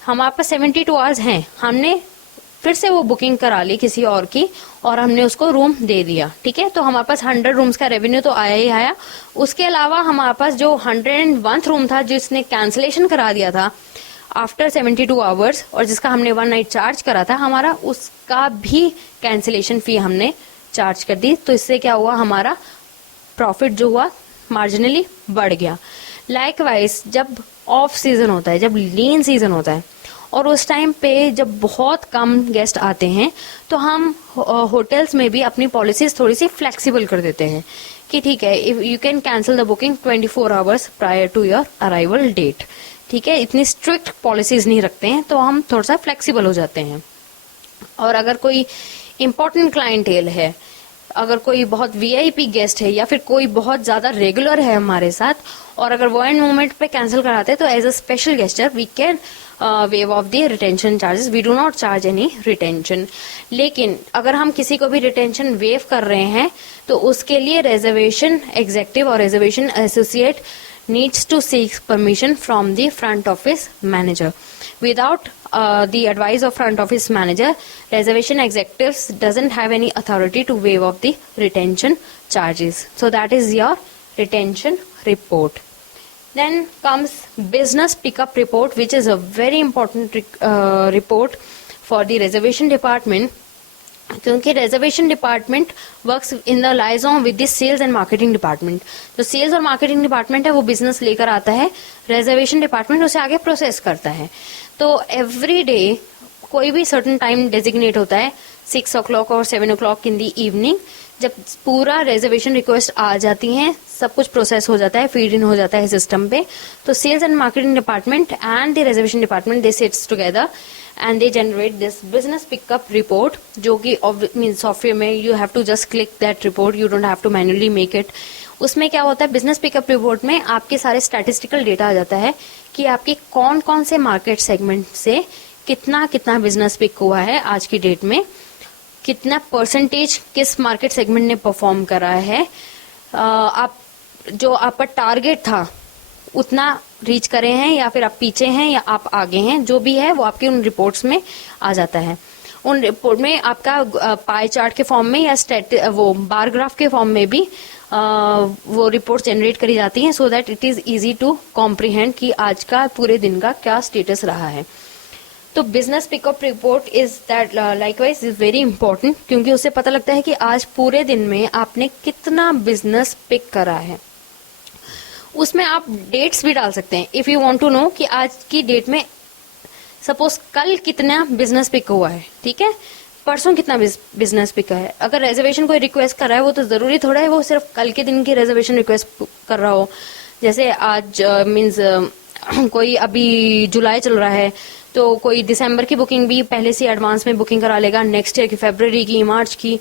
हमारे पास 72 आवर्स हैं, हमने फिर से वो बुकिंग करा ली किसी और की और हमने उसको रूम दे दिया, ठीक है, तो हमारे पास 100 रूम्स का रेवेन्यू तो आया ही आया। उसके अलावा हमारे पास जो 101 रूम था जिसने कैंसिलेशन करा दिया था आफ्टर 72 आवर्स और जिसका हमने 1 नाइट चार्ज करा था, हमारा उसका भी कैंसिलेशन फी हमने चार्ज कर दी। तो इससे क्या हुआ, हमारा प्रॉफिट जो हुआ मार्जिनली बढ़ गया। लाइकवाइज जब ऑफ सीजन होता है, जब लीन सीजन होता है और उस टाइम पे जब बहुत कम गेस्ट आते हैं, तो हम होटल्स में भी अपनी पॉलिसीज थोड़ी सी फ्लेक्सिबल कर देते हैं कि ठीक है, if you can cancel the booking 24 hours prior to your arrival date, ठीक है, इतनी स्ट्रिक्ट पॉलिसीज नहीं रखते हैं, तो हम थोड़ा सा फ्लेक्सिबल हो जाते हैं। और अगर कोई इंपॉर्टेंट क्लाइंटेल है, अगर कोई बहुत वीआईपी गेस्ट है या फिर कोई बहुत ज्यादा रेगुलर है हमारे साथ, और अगर वो एंड मोमेंट पे कैंसिल कराते हैं, तो as a special gesture we can waive off the retention charges, we do not charge any retention. लेकिन अगर हम किसी को भी रिटेंशन वेव कर रहे हैं तो उसके लिए रिजर्वेशन एग्जेक्टिव और reservation associate needs to seek permission from the front office manager. Without the advice of front office manager, reservation executives doesn't have any authority to waive off the retention charges. So that is your retention report. Then comes business pickup report, which is a very important report for the reservation department, क्योंकि reservation department works in the liaison with the sales and marketing department. जो सेल्स और मार्केटिंग डिपार्टमेंट है वो बिजनेस लेकर आता है, रिजर्वेशन डिपार्टमेंट उसे आगे प्रोसेस करता है। तो एवरी डे कोई भी सर्टन टाइम डेजिग्नेट होता है, 6 o'clock और 7 o'clock इन द इवनिंग, जब पूरा रिजर्वेशन रिक्वेस्ट आ जाती हैं, सब कुछ प्रोसेस हो जाता है, फीड इन हो जाता है सिस्टम पे, तो sales and marketing department and the reservation department they sits together and they generate this business pickup report, जो कि मीन्स सॉफ्टवेयर में you have to just click that report, you don't have to manually make it। उसमें क्या होता है, बिजनेस पिकअप रिपोर्ट में आपके सारे स्टैटिस्टिकल डेटा आ जाता है कि आपके कौन कौन से मार्केट सेगमेंट से कितना कितना बिजनेस पिक हुआ है आज की डेट में, कितना परसेंटेज किस मार्केट सेगमेंट ने परफॉर्म करा है, आप जो आपका टारगेट था उतना रीच करे हैं या फिर आप पीछे हैं या आप आगे हैं, जो भी है वो आपके उन रिपोर्ट्स में आ जाता है। उन रिपोर्ट में आपका पाई चार्ट के फॉर्म में या वो बार ग्राफ के फॉर्म में भी वो रिपोर्ट जनरेट करी जाती हैं, so that it is easy to comprehend कि आज का पूरे दिन का क्या स्टेटस रहा है। तो business pickup report is that likewise is very important, क्योंकि उससे पता लगता है कि आज पूरे दिन में आपने कितना बिजनेस पिक करा है। उसमें आप डेट्स भी डाल सकते हैं if you want to know कि आज की डेट में सपोज कल कितना बिजनेस पिक हुआ है, ठीक है, परसों कितना बिजनेस पिक है। अगर रिजर्वेशन कोई रिक्वेस्ट कर रहा है वो तो जरूरी थोड़ा है वो सिर्फ कल के दिन की रिजर्वेशन रिक्वेस्ट कर रहा हो। जैसे आज मींस कोई अभी जुलाई चल रहा है तो कोई दिसंबर की बुकिंग भी पहले से एडवांस में बुकिंग करा लेगा, नेक्स्ट ईयर की, फरवरी की, मार्च की,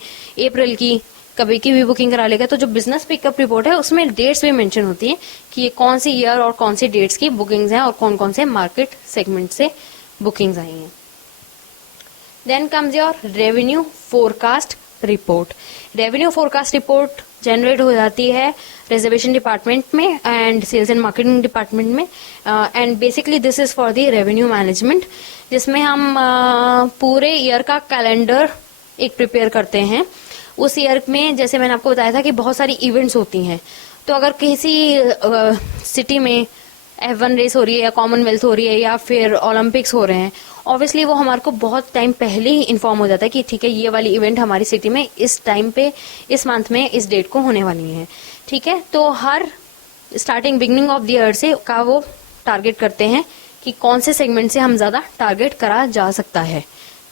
अप्रैल की, कभी की भी बुकिंग करा लेगा। तो जो बिजनेस पिकअप रिपोर्ट है उसमें डेट्स भी मेंशन होती है कि ये कौन सी ईयर और कौन सी डेट्स की बुकिंग्स हैं और कौन कौन से मार्केट सेगमेंट से बुकिंग्स आई हैं। Then comes your revenue forecast report. Revenue forecast report generate हो जाती है रिजर्वेशन डिपार्टमेंट में and sales and marketing department में, and basically this is for the revenue management, जिसमें हम पूरे ईयर का कैलेंडर एक प्रिपेयर करते हैं। उस ईयर में जैसे मैंने आपको बताया था कि बहुत सारी इवेंट्स होती हैं, तो अगर किसी सिटी में F1 रेस हो रही है या कॉमनवेल्थ हो रही है या फिर ओलंपिक्स हो रहे हैं, ऑब्वियसली वो हमारे को बहुत टाइम पहले ही इन्फॉर्म हो जाता है कि ठीक है ये वाली इवेंट हमारी सिटी में इस टाइम पे, इस मंथ में, इस डेट को होने वाली है। ठीक है, तो हर starting beginning of the year से का वो टारगेट करते हैं कि कौन से सेगमेंट से हम ज्यादा टारगेट करा जा सकता है।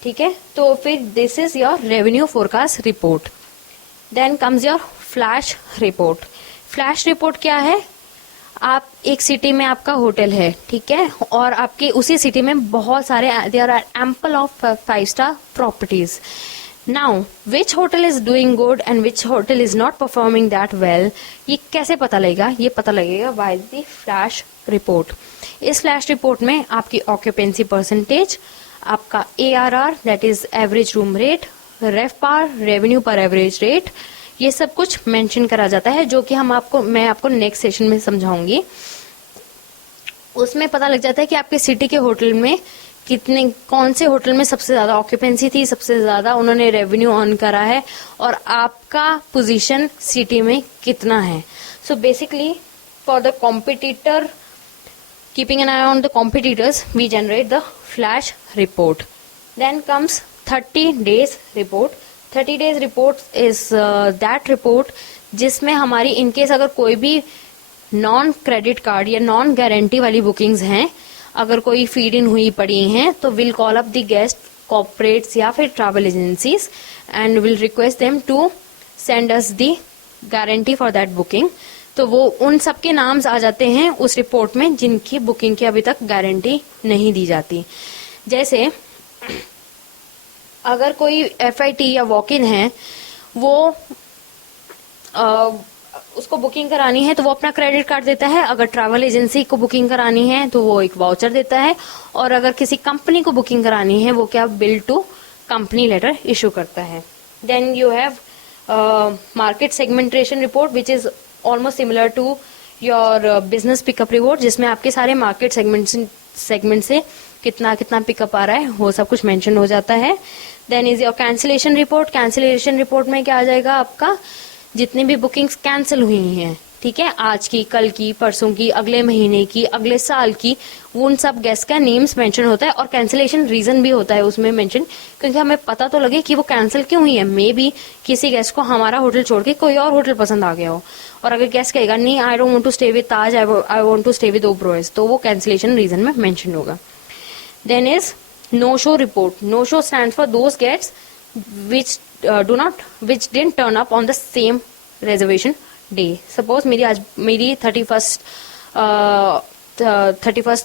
ठीक है, तो फिर this is your revenue forecast report. Then comes your flash report. Flash report क्या है? आप एक सिटी में आपका होटल है, ठीक है, और आपके उसी सिटी में बहुत सारे, there are ample of 5 star properties. Now which hotel is doing good and which hotel is not performing that well, ये कैसे पता लगेगा? ये पता लगेगा बाय द फ्लैश रिपोर्ट। इस फ्लैश रिपोर्ट में आपकी ऑक्यूपेंसी परसेंटेज, आपका ARR that is average room rate, RevPAR revenue per average rate, ये सब कुछ मेंशन करा जाता है, जो कि मैं आपको नेक्स्ट सेशन में समझाऊंगी। उसमें पता लग जाता है कि आपके सिटी के होटल में कौन से होटल में सबसे ज्यादा ऑक्यूपेंसी थी, सबसे ज्यादा उन्होंने रेवेन्यू अर्न करा है, और आपका पोजीशन सिटी में कितना है। So basically for the competitor, keeping an eye on the competitors, we generate the flash report. Then comes 30 days report. 30 days report is that report जिसमें हमारी इनकेस अगर कोई भी नॉन क्रेडिट कार्ड या नॉन गारंटी वाली बुकिंग्स हैं, अगर कोई फीड इन हुई पड़ी हैं, तो will call up the guest corporates या फिर travel agencies and will request them to send us the guarantee for that booking. तो वो उन सबके नाम्स आ जाते हैं उस रिपोर्ट में जिनकी बुकिंग की अभी तक गारंटी नहीं दी जाती। जैसे अगर कोई FIT या वॉक इन है, वो उसको बुकिंग करानी है तो वो अपना क्रेडिट कार्ड देता है, अगर ट्रैवल एजेंसी को बुकिंग करानी है तो वो एक वाउचर देता है, और अगर किसी कंपनी को बुकिंग करानी है वो क्या bill to company letter issue करता है। Then you have market segmentation report which is almost similar to your business pickup report, जिसमें आपके सारे मार्केट सेगमेंट से कितना कितना पिकअप आ रहा है वो सब कुछ मेंशन हो जाता है। Then is your cancellation report. Cancellation report में क्या आ जाएगा? आपका जितनी भी बुकिंग्स कैंसिल हुई हैं, ठीक है, आज की, कल की, परसों की, अगले महीने की, अगले साल की, उन सब गेस्ट का नेम्स मेंशन होता है, और कैंसिलेशन रीजन भी होता है उसमें मेंशन, क्योंकि हमें पता तो लगे कि वो कैंसिल क्यों हुई है। मे बी किसी गेस्ट को हमारा होटल छोड़ के कोई और होटल पसंद आ गया हो, और अगर गेस्ट कहेगा नहीं I don't want to stay with Taj, I want to stay with Oberois, तो वो कैंसिलेशन रीजन में मेंशन होगा। Then is no show report. No show stands for those guests which didn't turn up on the same reservation day. Suppose मेरी 31st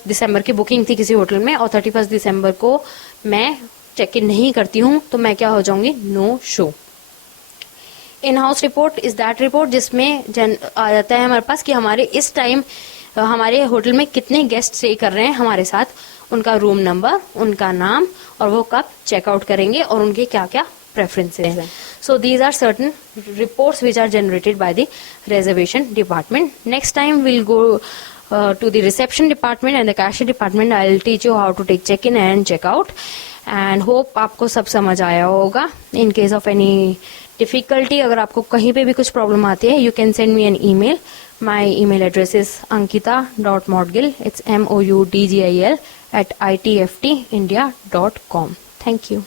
दिसंबर की बुकिंग थी किसी होटल में, और 31st दिसंबर को मैं चेक इन नहीं करती हूँ, तो मैं क्या हो जाऊंगी? No show. In house report is that report जिसमें आ जाता है हमारे पास कि हमारे इस टाइम हमारे होटल में कितने गेस्ट स्टे कर रहे हैं हमारे साथ, उनका रूम नंबर, उनका नाम, और वो कब चेकआउट करेंगे, और उनके क्या क्या preferences हैं. So these are certain reports which are generated by the reservation department. Next time we'll go to the reception department and the cashier department. I'll teach you how to take check-in and check-out. And hope आपको सब समझ आया होगा. In case of any difficulty, अगर आपको कहीं पे भी कुछ प्रॉब्लम आती है, you can send me an email. My email address is ankita.modgil. It's MOUDGIL @itftindia.com. Thank you.